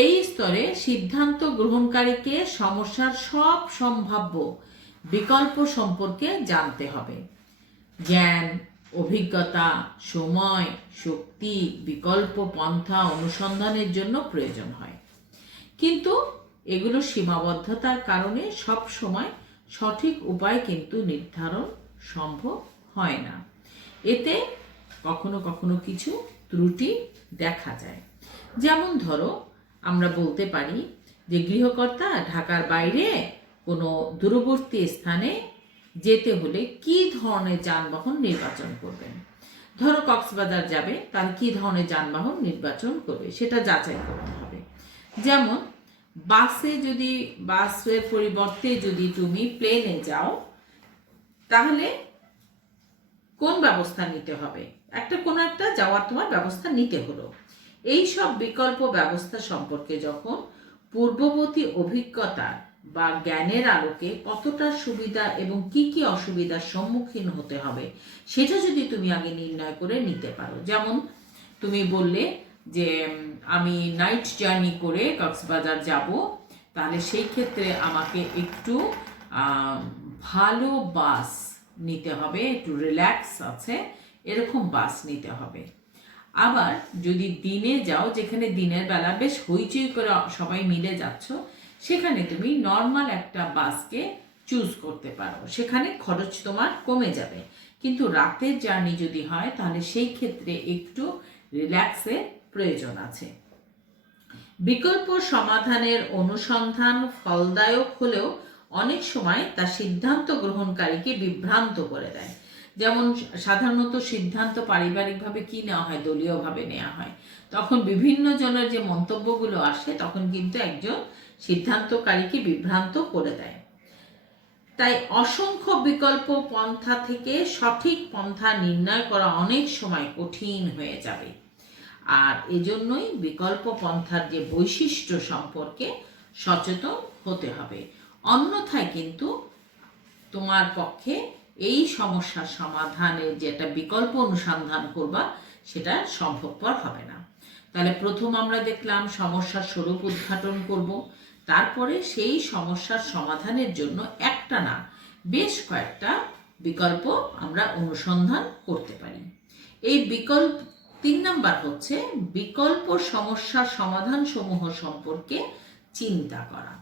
এই স্তরে সিদ্ধান্ত গ্রহণকারীকে সমস্যার সব সম্ভাব্য বিকল্প সম্পর্কে জানতে হবে। জ্ঞান, অভিজ্ঞতা, সময়, শক্তি বিকল্প পন্থা অনুসন্ধানের জন্য প্রয়োজন হয়, কিন্তু এগুলো সীমাবদ্ধতার কারণে সব সময় সঠিক উপায় কিন্তু নির্ধারণ সম্ভব হয় না। এতে কখনো কখনো কিছু ত্রুটি দেখা যায়। যেমন ধরো, আমরা বলতে পারি যে গৃহকর্তা ঢাকার বাইরে কোনো দূরবর্তী স্থানে যেতে হলে কি ধরনের যানবাহন নির্বাচন করবেন। ধরো কক্সবাজার যাবে, তাহলে কি ধরনের যানবাহন নির্বাচন করবে সেটা যাচাই করতে হবে। যেমন বাসের পরিবর্তে যদি তুমি প্লেনে যাও, তাহলে কোন ব্যবস্থা নিতে হবে? কোনো একটা যাওয়ার তোমার ব্যবস্থা নিতে হলো। এই সব বিকল্প ব্যবস্থা সম্পর্কে যখন পূর্ববর্তী অভিজ্ঞতা বা জ্ঞানের আলোকে কতটা সুবিধা এবং কি কি অসুবিধার সম্মুখীন হতে হবে সেটা যদি তুমি আগে নির্ণয় করে নিতে পারো। যেমন তুমি বললে যে আমি নাইট জার্নি করে কক্সবাজার যাব, তাহলে সেই ক্ষেত্রে আমাকে একটু ভালো বাস নিতে হবে, একটু রিল্যাক্স আছে এরকম বাস নিতে হবে। আবার যদি দিনে যাও, যেখানে দিনের বেলা বেশ হইচই করে সবাই মিলে যাচ্ছ, সেখানে তুমি নর্মাল একটা বাসকে চুজ করতে পারো, সেখানে খরচ তোমার কমে যাবে। কিন্তু রাতের জার্নি যদি হয় তাহলে সেই ক্ষেত্রে একটু রিল্যাক্সের প্রয়োজন আছে। বিকল্প সমাধানের অনুসন্ধান ফলদায়ক হলেও অনেক সময় তা সিদ্ধান্ত গ্রহণকারীকে বিভ্রান্ত করে দেয়। যেমন সাধারণত সিদ্ধান্ত পারিবারিকভাবে কি নেওয়া হয়, দলীয়ভাবে নেওয়া হয়, তখন বিভিন্ন জনের যে মন্তব্যগুলো আসে তখন কিন্তু একজন সিদ্ধান্তকারীকে বিভ্রান্ত করে দেয়। তাই অসংখ্য বিকল্প পন্থা থেকে সঠিক পন্থা নির্ণয় করা অনেক সময় কঠিন হয়ে যাবে। আর এজন্যই বিকল্প পন্থার যে বৈশিষ্ট্য সম্পর্কে সচেতন হতে হবে, অন্যথায় কিন্তু তোমার পক্ষে এই সমস্যার সমাধানের যেটা বিকল্প অনুসন্ধান করবা সেটা সম্ভবপর হবে না। তাহলে প্রথম আমরা দেখলাম সমস্যার স্বরূপ উদ্ঘাটন করব, তারপরে সেই সমস্যার সমাধানের জন্য একটা না বেশ কয়েকটা বিকল্প আমরা অনুসন্ধান করতে পারি। এই বিকল্প 3 নাম্বার হচ্ছে বিকল্প সমস্যার সমাধান সমূহ সম্পর্কে চিন্তা করা।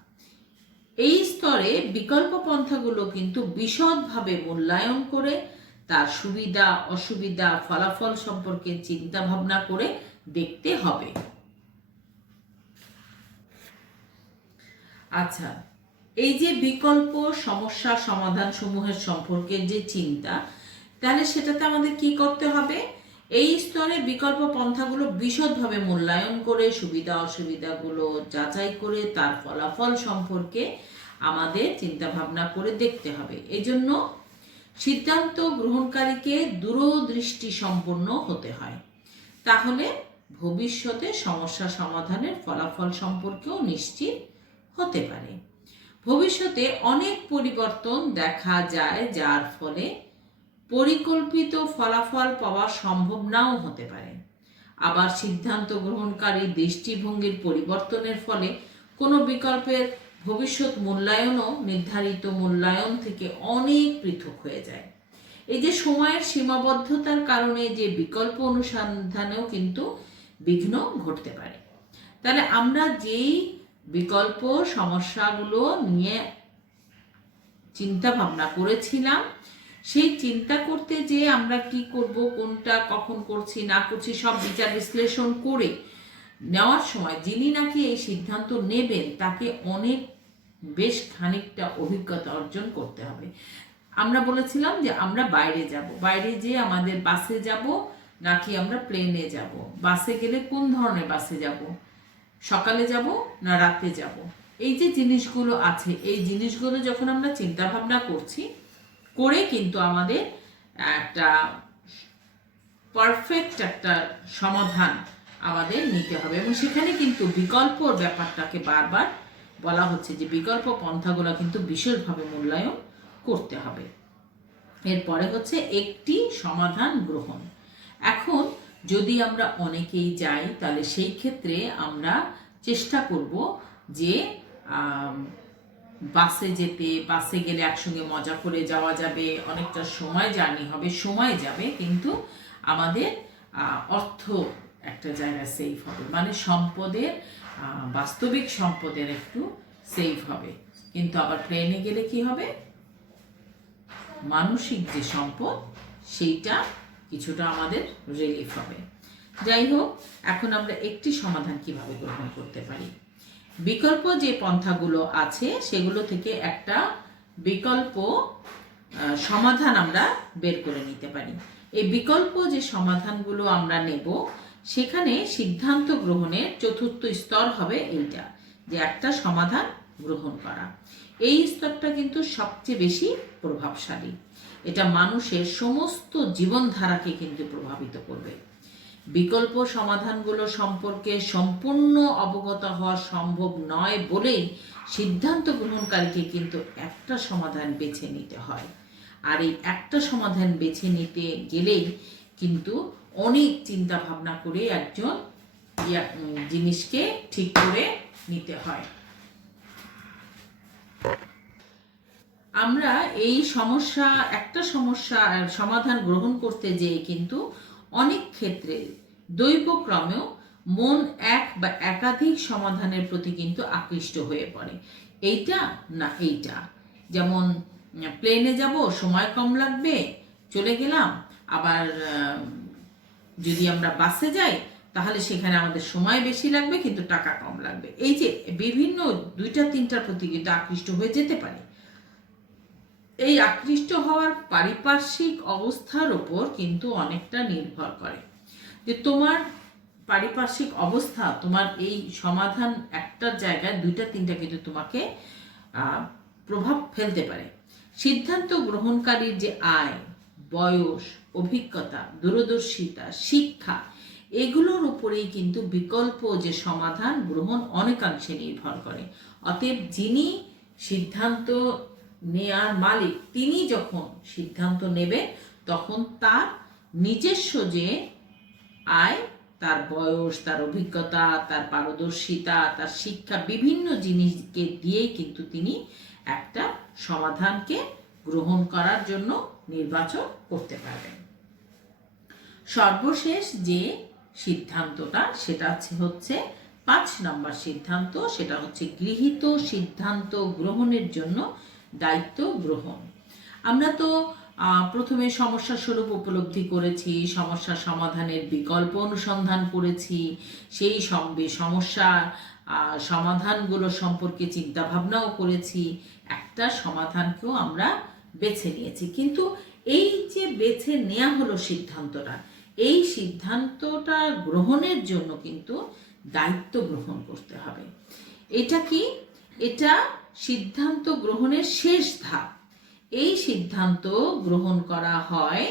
এই স্তরে বিকল্প পন্থাগুলো কিন্তু বিশদভাবে মূল্যায়ন করে তার সুবিধা অসুবিধা ফলাফল সম্পর্কে চিন্তা ভাবনা করে দেখতে হবে। আচ্ছা, এই যে বিকল্প সমস্যা সমাধান সমূহের সম্পর্কে যে চিন্তা, তাহলে সেটাতে আমাদের কি করতে হবে? এই স্তরে বিকল্প পন্থাগুলো বিশদভাবে মূল্যায়ন করে সুবিধা অসুবিধাগুলো যাচাই করে তার ফলাফল সম্পর্কে আমাদের চিন্তা ভাবনা করে দেখতে হবে। এজন্য সিদ্ধান্ত গ্রহণকারীকে দূরদৃষ্টি সম্পন্ন হতে হয়, তাহলে ভবিষ্যতে সমস্যা সমাধানের ফলাফল সম্পর্কেও নিশ্চিত হতে পারে। ভবিষ্যতে অনেক পরিবর্তন দেখা যায় যার ফলে পরিকল্পিত ফলাফল পাওয়া সম্ভব নাও হতে পারে। আবার সিদ্ধান্ত গ্রহণকারী দৃষ্টিভঙ্গির পরিবর্তনের ফলে কোনো বিকল্পের ভবিষ্যৎ মূল্যায়নও নির্ধারিত মূল্যায়ন থেকে অনেক পৃথক হয়ে যায়। এই যে সময়ের সীমাবদ্ধতার কারণে যে বিকল্প অনুসন্ধানেও কিন্তু বিঘ্ন ঘটতে পারে। তাহলে আমরা যেই বিকল্প সমস্যাগুলো নিয়ে চিন্তা ভাবনা করেছিলাম, সেই চিন্তা করতে যে আমরা কি করব, কোনটা কখন করছি না করছি সব বিচার বিশ্লেষণ করে নেওয়ার সময় যিনি নাকি এই সিদ্ধান্ত নেবেন তাকে অনেক বেশ খানিকটা অভিজ্ঞতা অর্জন করতে হবে। আমরা বলেছিলাম যে আমরা বাইরে যাব, বাইরে যেয়ে আমাদের বাসে যাব নাকি আমরা প্লেনে যাব, বাসে গেলে কোন ধরনের বাসে যাব, সকালে যাব না রাতে যাব, এই যে জিনিসগুলো আছে এই জিনিসগুলো যখন আমরা চিন্তা ভাবনা করছি করে কিন্তু আমাদের একটা পারফেক্ট একটা সমাধান আমাদের নিতে হবে। এবং সেখানে কিন্তু বিকল্পর ব্যাপারটাকে বারবার বলা হচ্ছে যে বিকল্প পন্থাগুলো কিন্তু বিশেষভাবে মূল্যায়ন করতে হবে। এরপরে হচ্ছে একটি সমাধান গ্রহণ। এখন যদি আমরা অনেকেই যাই তাহলে সেই ক্ষেত্রে আমরা চেষ্টা করব যে বাসে যেতে, বাসে গেলে একসঙ্গে মজা করে যাওয়া যাবে, অনেকটা সময় জার্নি হবে, সময় যাবে, কিন্তু আমাদের অর্থ একটা জায়গায় সেভ হবে, মানে সম্পদের বাস্তবিক সম্পদের একটু সেভ হবে। কিন্তু আবার প্লেনে গেলে কি হবে, মানসিক যে সম্পদ সেইটা কিছুটা আমাদের রিলিফ হবে। যাই হোক, এখন আমরা একটি সমাধান কিভাবে গ্রহণ করতে পারি। বিকল্প যে পন্থাগুলো আছে সেগুলো থেকে একটা বিকল্প সমাধান আমরা বের করে নিতে পারি। এই বিকল্প যে সমাধানগুলো আমরা নেব সেখানে সিদ্ধান্ত গ্রহণের চতুর্থ স্তর হবে এইটা, যে একটা সমাধান গ্রহণ করা। এই স্তরটা কিন্তু সবচেয়ে বেশি প্রভাবশালী, এটা মানুষের সমস্ত জীবনধারাকে কিন্তু প্রভাবিত করবে। বিকল্প সমাধানগুলো সম্পর্কে সম্পূর্ণ অবগত হওয়া সম্ভব নয় বলেই সিদ্ধান্ত গ্রহণকারীকে কিন্তু একটা সমাধান বেছে নিতে হয়। আর এই একটা সমাধান বেছে নিতে গেলেই কিন্তু অনেক চিন্তা ভাবনা করে একজন জিনিসকে ঠিক করে নিতে হয়। আমরা এই একটা সমস্যা সমাধান গ্রহণ করতে যেয়ে কিন্তু অনেক ক্ষেত্রে দৈবক্রমেও মন এক বা একাধিক সমাধানের প্রতি কিন্তু আকৃষ্ট হয়ে পড়ে, এইটা না এইটা। যেমন প্লেনে যাব, সময় কম লাগবে, চলে গেলাম। আবার যদি আমরা বাসে যাই তাহলে সেখানে আমাদের সময় বেশি লাগবে কিন্তু টাকা কম লাগবে। এই যে বিভিন্ন দুইটা তিনটার প্রতি কিন্তু আকৃষ্ট হয়ে যেতে পারে। এই আকৃষ্ট হওয়ার পারিপার্শ্বিক অবস্থার উপর কিন্তু অনেকটা নির্ভর করে, যে তোমার পারিপার্শ্বিক অবস্থা তোমার এই সমাধান একটার জায়গায় দুইটা তিনটা কিন্তু তোমাকে প্রভাব ফেলতে পারে। সিদ্ধান্ত গ্রহণকারীর যে আয়, বয়স, অভিজ্ঞতা, দূরদর্শিতা, শিক্ষা, এগুলোর উপরেই কিন্তু বিকল্প যে সমাধান গ্রহণ অনেকাংশে নির্ভর করে। অতএব যিনি সিদ্ধান্ত নেয়ার মালিক, তিনি যখন সিদ্ধান্ত নেবে তখন তার নিজস্ব যে আয়, তার বয়স, তার অভিজ্ঞতা, তার পারদর্শিতা, তার শিক্ষা, বিভিন্ন জিনিসকে দিয়েই কিন্তু তিনি একটা সমাধানকে গ্রহণ করার জন্য নির্বাচন করতে পারবেন। সর্বশেষ যে সিদ্ধান্তটা সেটা হচ্ছে 5 নম্বর সিদ্ধান্ত, সেটা হচ্ছে গৃহীত সিদ্ধান্ত গ্রহণের জন্য দায়িত্ব গ্রহণ। আমরা তো প্রথমে সমস্যার স্বরূপ উপলব্ধি করেছি, সমস্যা সমাধানের বিকল্প অনুসন্ধান করেছি, সেই সমস্যা সমাধানগুলো সম্পর্কে চিন্তা ভাবনাও করেছি, একটা সমাধানকেও আমরা বেছে নিয়েছি। কিন্তু এই যে বেছে নেওয়া হলো সিদ্ধান্তটা, এই সিদ্ধান্তটা গ্রহণের জন্য কিন্তু দায়িত্ব গ্রহণ করতে হবে। এটা কি? এটা সিদ্ধান্ত গ্রহণের শেষ ধাপ। এই সিদ্ধান্ত গ্রহণ করা হয়,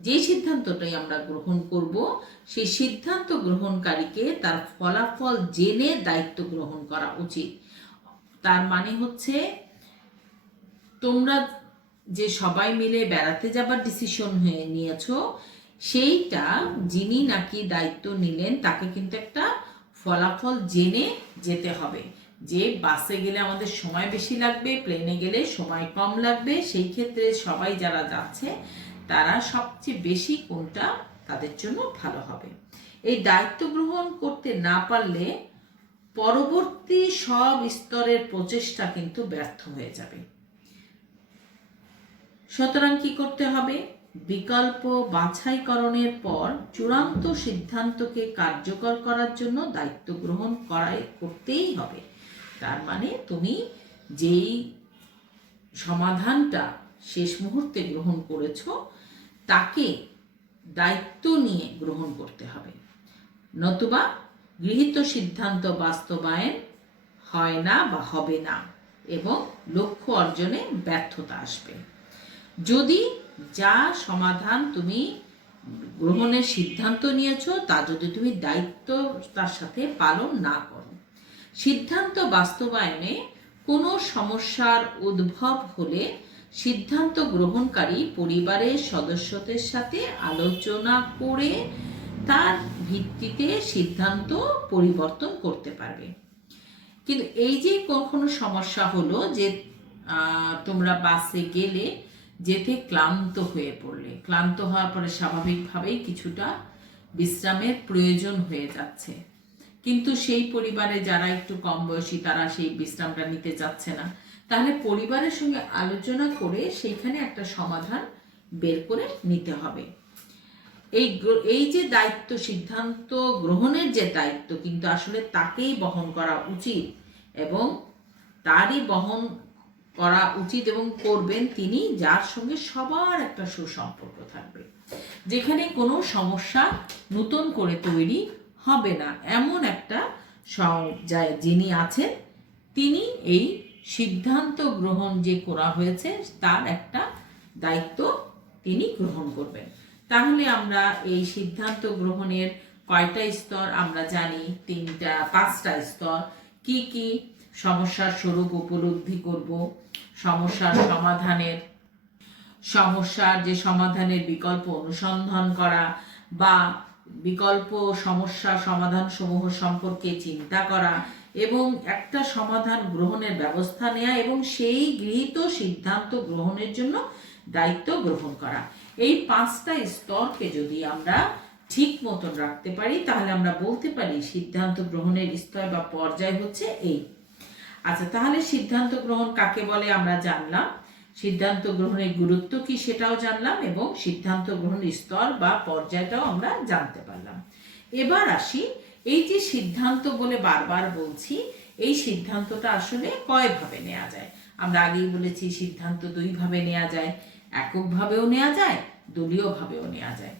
যে সিদ্ধান্তটাই আমরা গ্রহণ করব সেই সিদ্ধান্ত গ্রহণকারীকে তার ফলাফল জেনে দায়িত্ব গ্রহণ করা উচিত। তার মানে হচ্ছে, তোমরা যে সবাই মিলে বেড়াতে যাবার ডিসিশন হয়ে নিয়েছো, সেইটা যিনি নাকি দায়িত্ব নিলেন তাকে কিন্তু একটা ফলাফল জেনে যেতে হবে, যে বাসে গেলে আমাদের সময় বেশি লাগবে, প্লেনে গেলে সময় কম লাগবে। সেই ক্ষেত্রে সবাই যারা যাচ্ছে তারা সবচেয়ে বেশি কোনটা তাদের জন্য ভালো হবে। এই দায়িত্ব গ্রহণ করতে না পারলে পরবর্তী সব স্তরের প্রচেষ্টা কিন্তু ব্যর্থ হয়ে যাবে। সুতরাং কি করতে হবে? বিকল্প বাছাইকরণের পর চূড়ান্ত সিদ্ধান্তকে কার্যকর করার জন্য দায়িত্ব গ্রহণ করতেই হবে। তার মানে তুমি যেই সমাধানটা শেষ মুহূর্তে গ্রহণ করেছো তাকে দায়িত্ব নিয়ে গ্রহণ করতে হবে, নতুবা গৃহীত সিদ্ধান্ত বাস্তবায়ন হয় না বা হবে না এবং লক্ষ্য অর্জনে ব্যর্থতা আসবে। যদি যা সমাধান তুমি গ্রহণের সিদ্ধান্ত নিয়েছো তা যদি তুমি দায়িত্বতার সাথে পালন না করো, সিদ্ধান্ত বাস্তবায়নে কোনো সমস্যার উদ্ভব হলে সিদ্ধান্ত গ্রহণকারী পরিবারের সদস্যদের সাথে আলোচনা করে তার ভিত্তিতে সিদ্ধান্ত পরিবর্তন করতে পারবে। কিন্তু এই যে কখনো সমস্যা হলো যে তোমরা বাসে গেলে, যেতে ক্লান্ত হয়ে পড়লে, ক্লান্ত হওয়ার পরে স্বাভাবিকভাবেই কিছুটা বিশ্রামের প্রয়োজন হয়ে যাচ্ছে, কিন্তু সেই পরিবারে যারা একটু কম বয়সী তারা সেই বিশ্রামটা নিতে চাচ্ছে না, তাহলে পরিবারের সঙ্গে আলোচনা করে সেইখানে একটা সমাধান বের করে নিতে হবে। এই যে দায়িত্ব, সিদ্ধান্ত গ্রহণের যে দায়িত্ব কিন্তু আসলে তাকেই বহন করা উচিত এবং তারই বহন করা উচিত এবং করবেন তিনি, যার সঙ্গে সবার একটা সুসম্পর্ক থাকবে, যেখানে কোনো সমস্যা নতুন করে তৈরি হবে না, এমন একটা যিনি আছেন তিনি এই সিদ্ধান্ত গ্রহণ যে করা হয়েছে তার একটা দায়িত্ব তিনি গ্রহণ করবেন। তাহলে আমরা এই সিদ্ধান্ত গ্রহণের কয়টা স্তর আমরা জানি? 5টা স্তর। কি কি? সমস্যার স্বরূপ উপলব্ধি করব, সমস্যার যে সমাধানের বিকল্প অনুসন্ধান করা বা বিকল্প সমস্যা সমাধান সমূহ সম্পর্কে চিন্তা করা, এবং একটা সমাধান গ্রহণের ব্যবস্থা নেওয়া এবং সেই গৃহীত সিদ্ধান্ত গ্রহণের জন্য দায়িত্ব গ্রহণ করা। এই 5টা স্তরকে যদি আমরা ঠিক মতন রাখতে পারি তাহলে আমরা বলতে পারি সিদ্ধান্ত গ্রহণের স্তর বা পর্যায় হচ্ছে এই। আচ্ছা, তাহলে সিদ্ধান্ত গ্রহণ কাকে বলে আমরা জানলাম, সিদ্ধান্ত গ্রহণের গুরুত্ব কি সেটাও জানলাম এবং সিদ্ধান্ত গ্রহণের স্তর বা পর্যায়টাও আমরা জানতে পারলাম। এবার আসি, এই যে সিদ্ধান্ত বলে বারবার বলছি, এই সিদ্ধান্তটা আসলে কয়ভাবে নেওয়া যায়। আমরা আগেই বলেছি সিদ্ধান্ত 2 ভাবে নেওয়া যায়, এককভাবেও নেওয়া যায়, দলীয়ভাবেও নেওয়া যায়।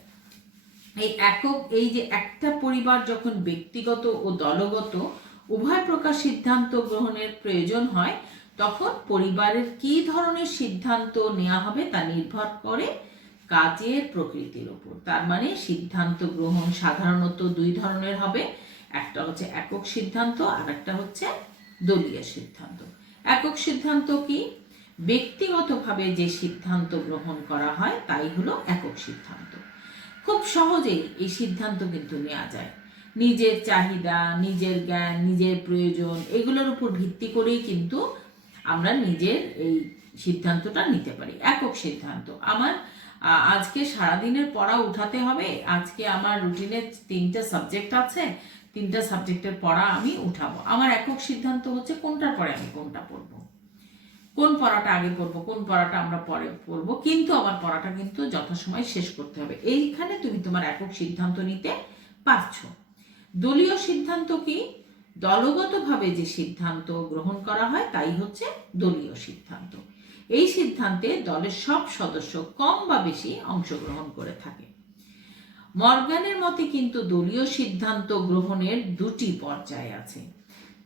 এই যে একটা পরিবার যখন ব্যক্তিগত ও দলগত উভয় প্রকার সিদ্ধান্ত গ্রহণের প্রয়োজন হয় তখন পরিবারের কি ধরনের সিদ্ধান্ত নেওয়া হবে তা নির্ভর করে কাজের প্রকৃতির উপর। তার মানে সিদ্ধান্ত গ্রহণ সাধারণত 2 ধরনের হবে, একটা হচ্ছে একক সিদ্ধান্ত আর একটা হচ্ছে দলীয় সিদ্ধান্ত। একক সিদ্ধান্ত কি? ব্যক্তিগতভাবে যে সিদ্ধান্ত গ্রহণ করা হয় তাই হলো একক সিদ্ধান্ত। খুব সহজেই এই সিদ্ধান্ত কিন্তু নেওয়া যায়, নিজের চাহিদা, নিজের জ্ঞান, নিজের প্রয়োজন এগুলোর উপর ভিত্তি করেই কিন্তু আমরা নিজের এই সিদ্ধান্তটা নিতে পারি। একক সিদ্ধান্ত, আমার আজকে সারাদিনের পড়া উঠাতে হবে, আজকে আমার রুটিনে 3টা সাবজেক্ট আছে, 3টা সাবজেক্টের পড়া আমি উঠাবো। আমার একক সিদ্ধান্ত হচ্ছে কোনটার পরে আমি কোনটা পড়বো, কোন পড়াটা আগে পড়বো, কোন পড়াটা আমরা পরে পড়বো, কিন্তু আমার পড়াটা কিন্তু যথাসময়ে শেষ করতে হবে। এইখানে তুমি তোমার একক সিদ্ধান্ত নিতে পারছো। দলীয় সিদ্ধান্ত কি? দলগতভাবে যে সিদ্ধান্ত গ্রহণ করা হয় তাই হচ্ছে দলীয় সিদ্ধান্ত। এই সিদ্ধান্তে দলের সব সদস্য কম বা বেশি অংশগ্রহণ করে থাকে। মর্গানের মতে কিন্তু দলীয় সিদ্ধান্ত গ্রহণের 2টি পর্যায় আছে।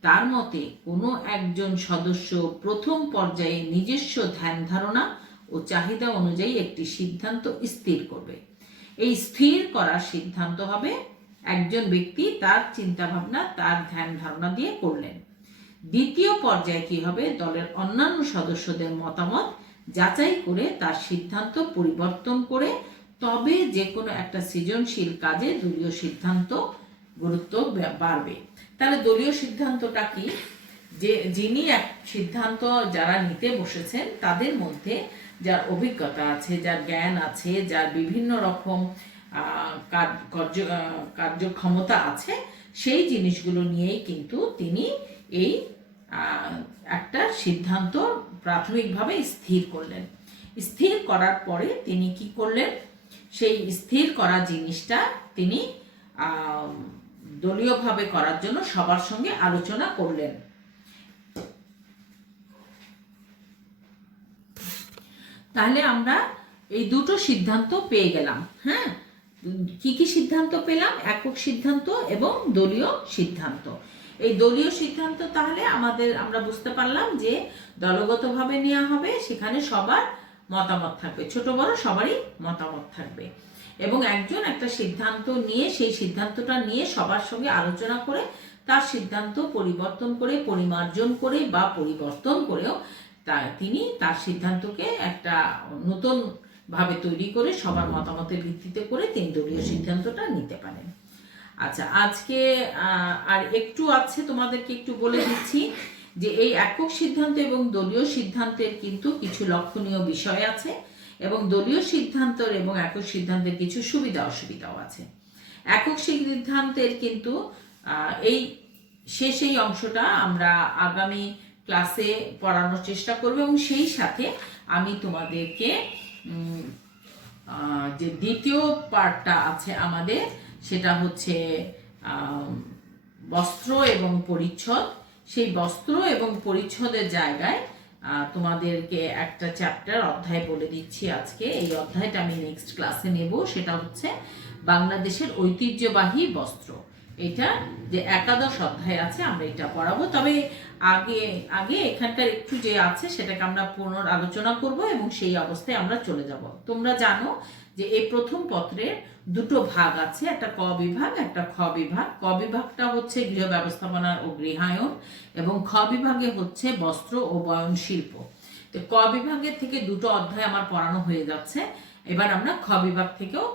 তার মতে কোনো একজন সদস্য প্রথম পর্যায়ে নিজস্ব ধ্যান ধারণা ও চাহিদা অনুযায়ী একটি সিদ্ধান্ত স্থির করবে। এই স্থির করার সিদ্ধান্ত হবে একজন ব্যক্তি তার চিন্তা ভাবনা, তার ধ্যান ধারণা দিয়ে করলেন। দ্বিতীয় পর্যায়ে কি হবে? দলের অন্যান্য সদস্যদের মতামত যাচাই করে তার সিদ্ধান্ত পরিবর্তন করে তবে যে কোনো একটা সৃজনশীল কাজে দলীয় সিদ্ধান্ত গুরুত্ব বাড়বে। তাহলে দলীয় সিদ্ধান্তটা কি? যে যিনি এক সিদ্ধান্ত যারা নিতে বসেছেন তাদের মধ্যে যার অভিজ্ঞতা আছে, যার জ্ঞান আছে, যার বিভিন্ন রকম কার্যক্ষমতা আছে, সেই জিনিসগুলো নিয়েই কিন্তু তিনি এই একটা সিদ্ধান্ত প্রাথমিকভাবে স্থির করলেন। স্থির করার পরে তিনি কি করলেন? সেই স্থির করা জিনিসটা তিনি দলীয়ভাবে করার জন্য সবার সঙ্গে আলোচনা করলেন। তাহলে আমরা এই 2টো সিদ্ধান্ত পেয়ে গেলাম। হ্যাঁ, কি কি সিদ্ধান্ত পেলাম? একক সিদ্ধান্ত এবং দলীয় সিদ্ধান্ত। এই দলীয় সিদ্ধান্ত তাহলে আমরা বুঝতে পারলাম যে দলগতভাবে নেওয়া হবে, সেখানে সবার মতামত থাকবে, ছোট বড় সবারই মতামত থাকবে এবং একজন একটা সিদ্ধান্ত নিয়ে সেই সিদ্ধান্তটা নিয়ে সবার সঙ্গে আলোচনা করে তার সিদ্ধান্ত পরিবর্তন করে, পরিমার্জন করে বা পরিবর্তন করেও তিনি তার সিদ্ধান্তকে একটা নতুন ভাবে তৈরি করে সবার মতামতের ভিত্তিতে করে তিনি দলীয় সিদ্ধান্তটা নিতে পারেন। আচ্ছা, আজকে আর একটু আছে, তোমাদেরকে একটু বলে দিচ্ছি যে এই একক সিদ্ধান্ত এবং দলীয় সিদ্ধান্তের কিন্তু কিছু লক্ষণীয় বিষয় আছে এবং দলীয় সিদ্ধান্তের এবং একক সিদ্ধান্তের কিছু সুবিধা অসুবিধাও আছে। একক সিদ্ধান্তের কিন্তু এই শেষ অংশটা আমরা আগামী ক্লাসে পড়ানোর চেষ্টা করব এবং সেই সাথে আমি তোমাদেরকে যে দ্বিতীয় পার্টটা আছে আমাদের, সেটা হচ্ছে বস্ত্র এবং পরিচ্ছদ। সেই বস্ত্র এবং পরিচ্ছদের জায়গায় তোমাদেরকে একটা চ্যাপ্টার অধ্যায় বলে দিচ্ছি আজকে। এই অধ্যায়টা আমি নেক্সট ক্লাসে নেব, সেটা হচ্ছে বাংলাদেশের ঐতিহ্যবাহী বস্ত্র। এটা যে একাদশ অধ্যায় আছে আমরা এটা পড়াবো। তবে আগে এখানকার একটু যে আছে সেটাকে আমরা পুনরালোচনা করব এবং সেই অবস্থায় আমরা চলে যাব। তোমরা জানো যে এই প্রথম পত্রের 2টো ভাগ আছে, একটা ক বিভাগ, একটা খ বিভাগ। ক বিভাগটা হচ্ছে গৃহ ব্যবস্থাপনা ও গৃহায়ন এবং খ বিভাগে হচ্ছে বস্ত্র ও বয়ন শিল্প। তো ক বিভাগের থেকে 2টো অধ্যায় আমার পড়ানো হয়ে যাচ্ছে। এবার আমরা খ বিভাগ থেকেও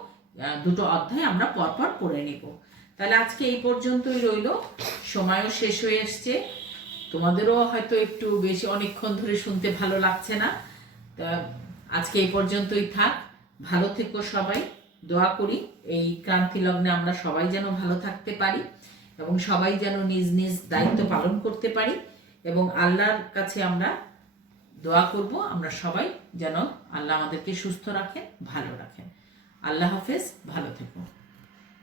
2টো অধ্যায় আমরা পরপর পড়ে নেব। তাহলে আজকে এই পর্যন্তই রইল, সময়ও শেষ হয়ে এসছে, তোমাদেরও হয়তো একটু বেশি অনেকক্ষণ ধরে শুনতে ভালো লাগছে না। তা আজকে এই পর্যন্তই থাক, ভালো থেকো সবাই, দোয়া করি এই ক্রান্তি লগ্নে আমরা সবাই যেন ভালো থাকতে পারি এবং সবাই যেন নিজ নিজ দায়িত্ব পালন করতে পারি এবং আল্লাহর কাছে আমরা দোয়া করব আমরা সবাই যেন আল্লাহ আমাদেরকে সুস্থ রাখেন, ভালো রাখেন। আল্লাহ হাফেজ, ভালো থেকো।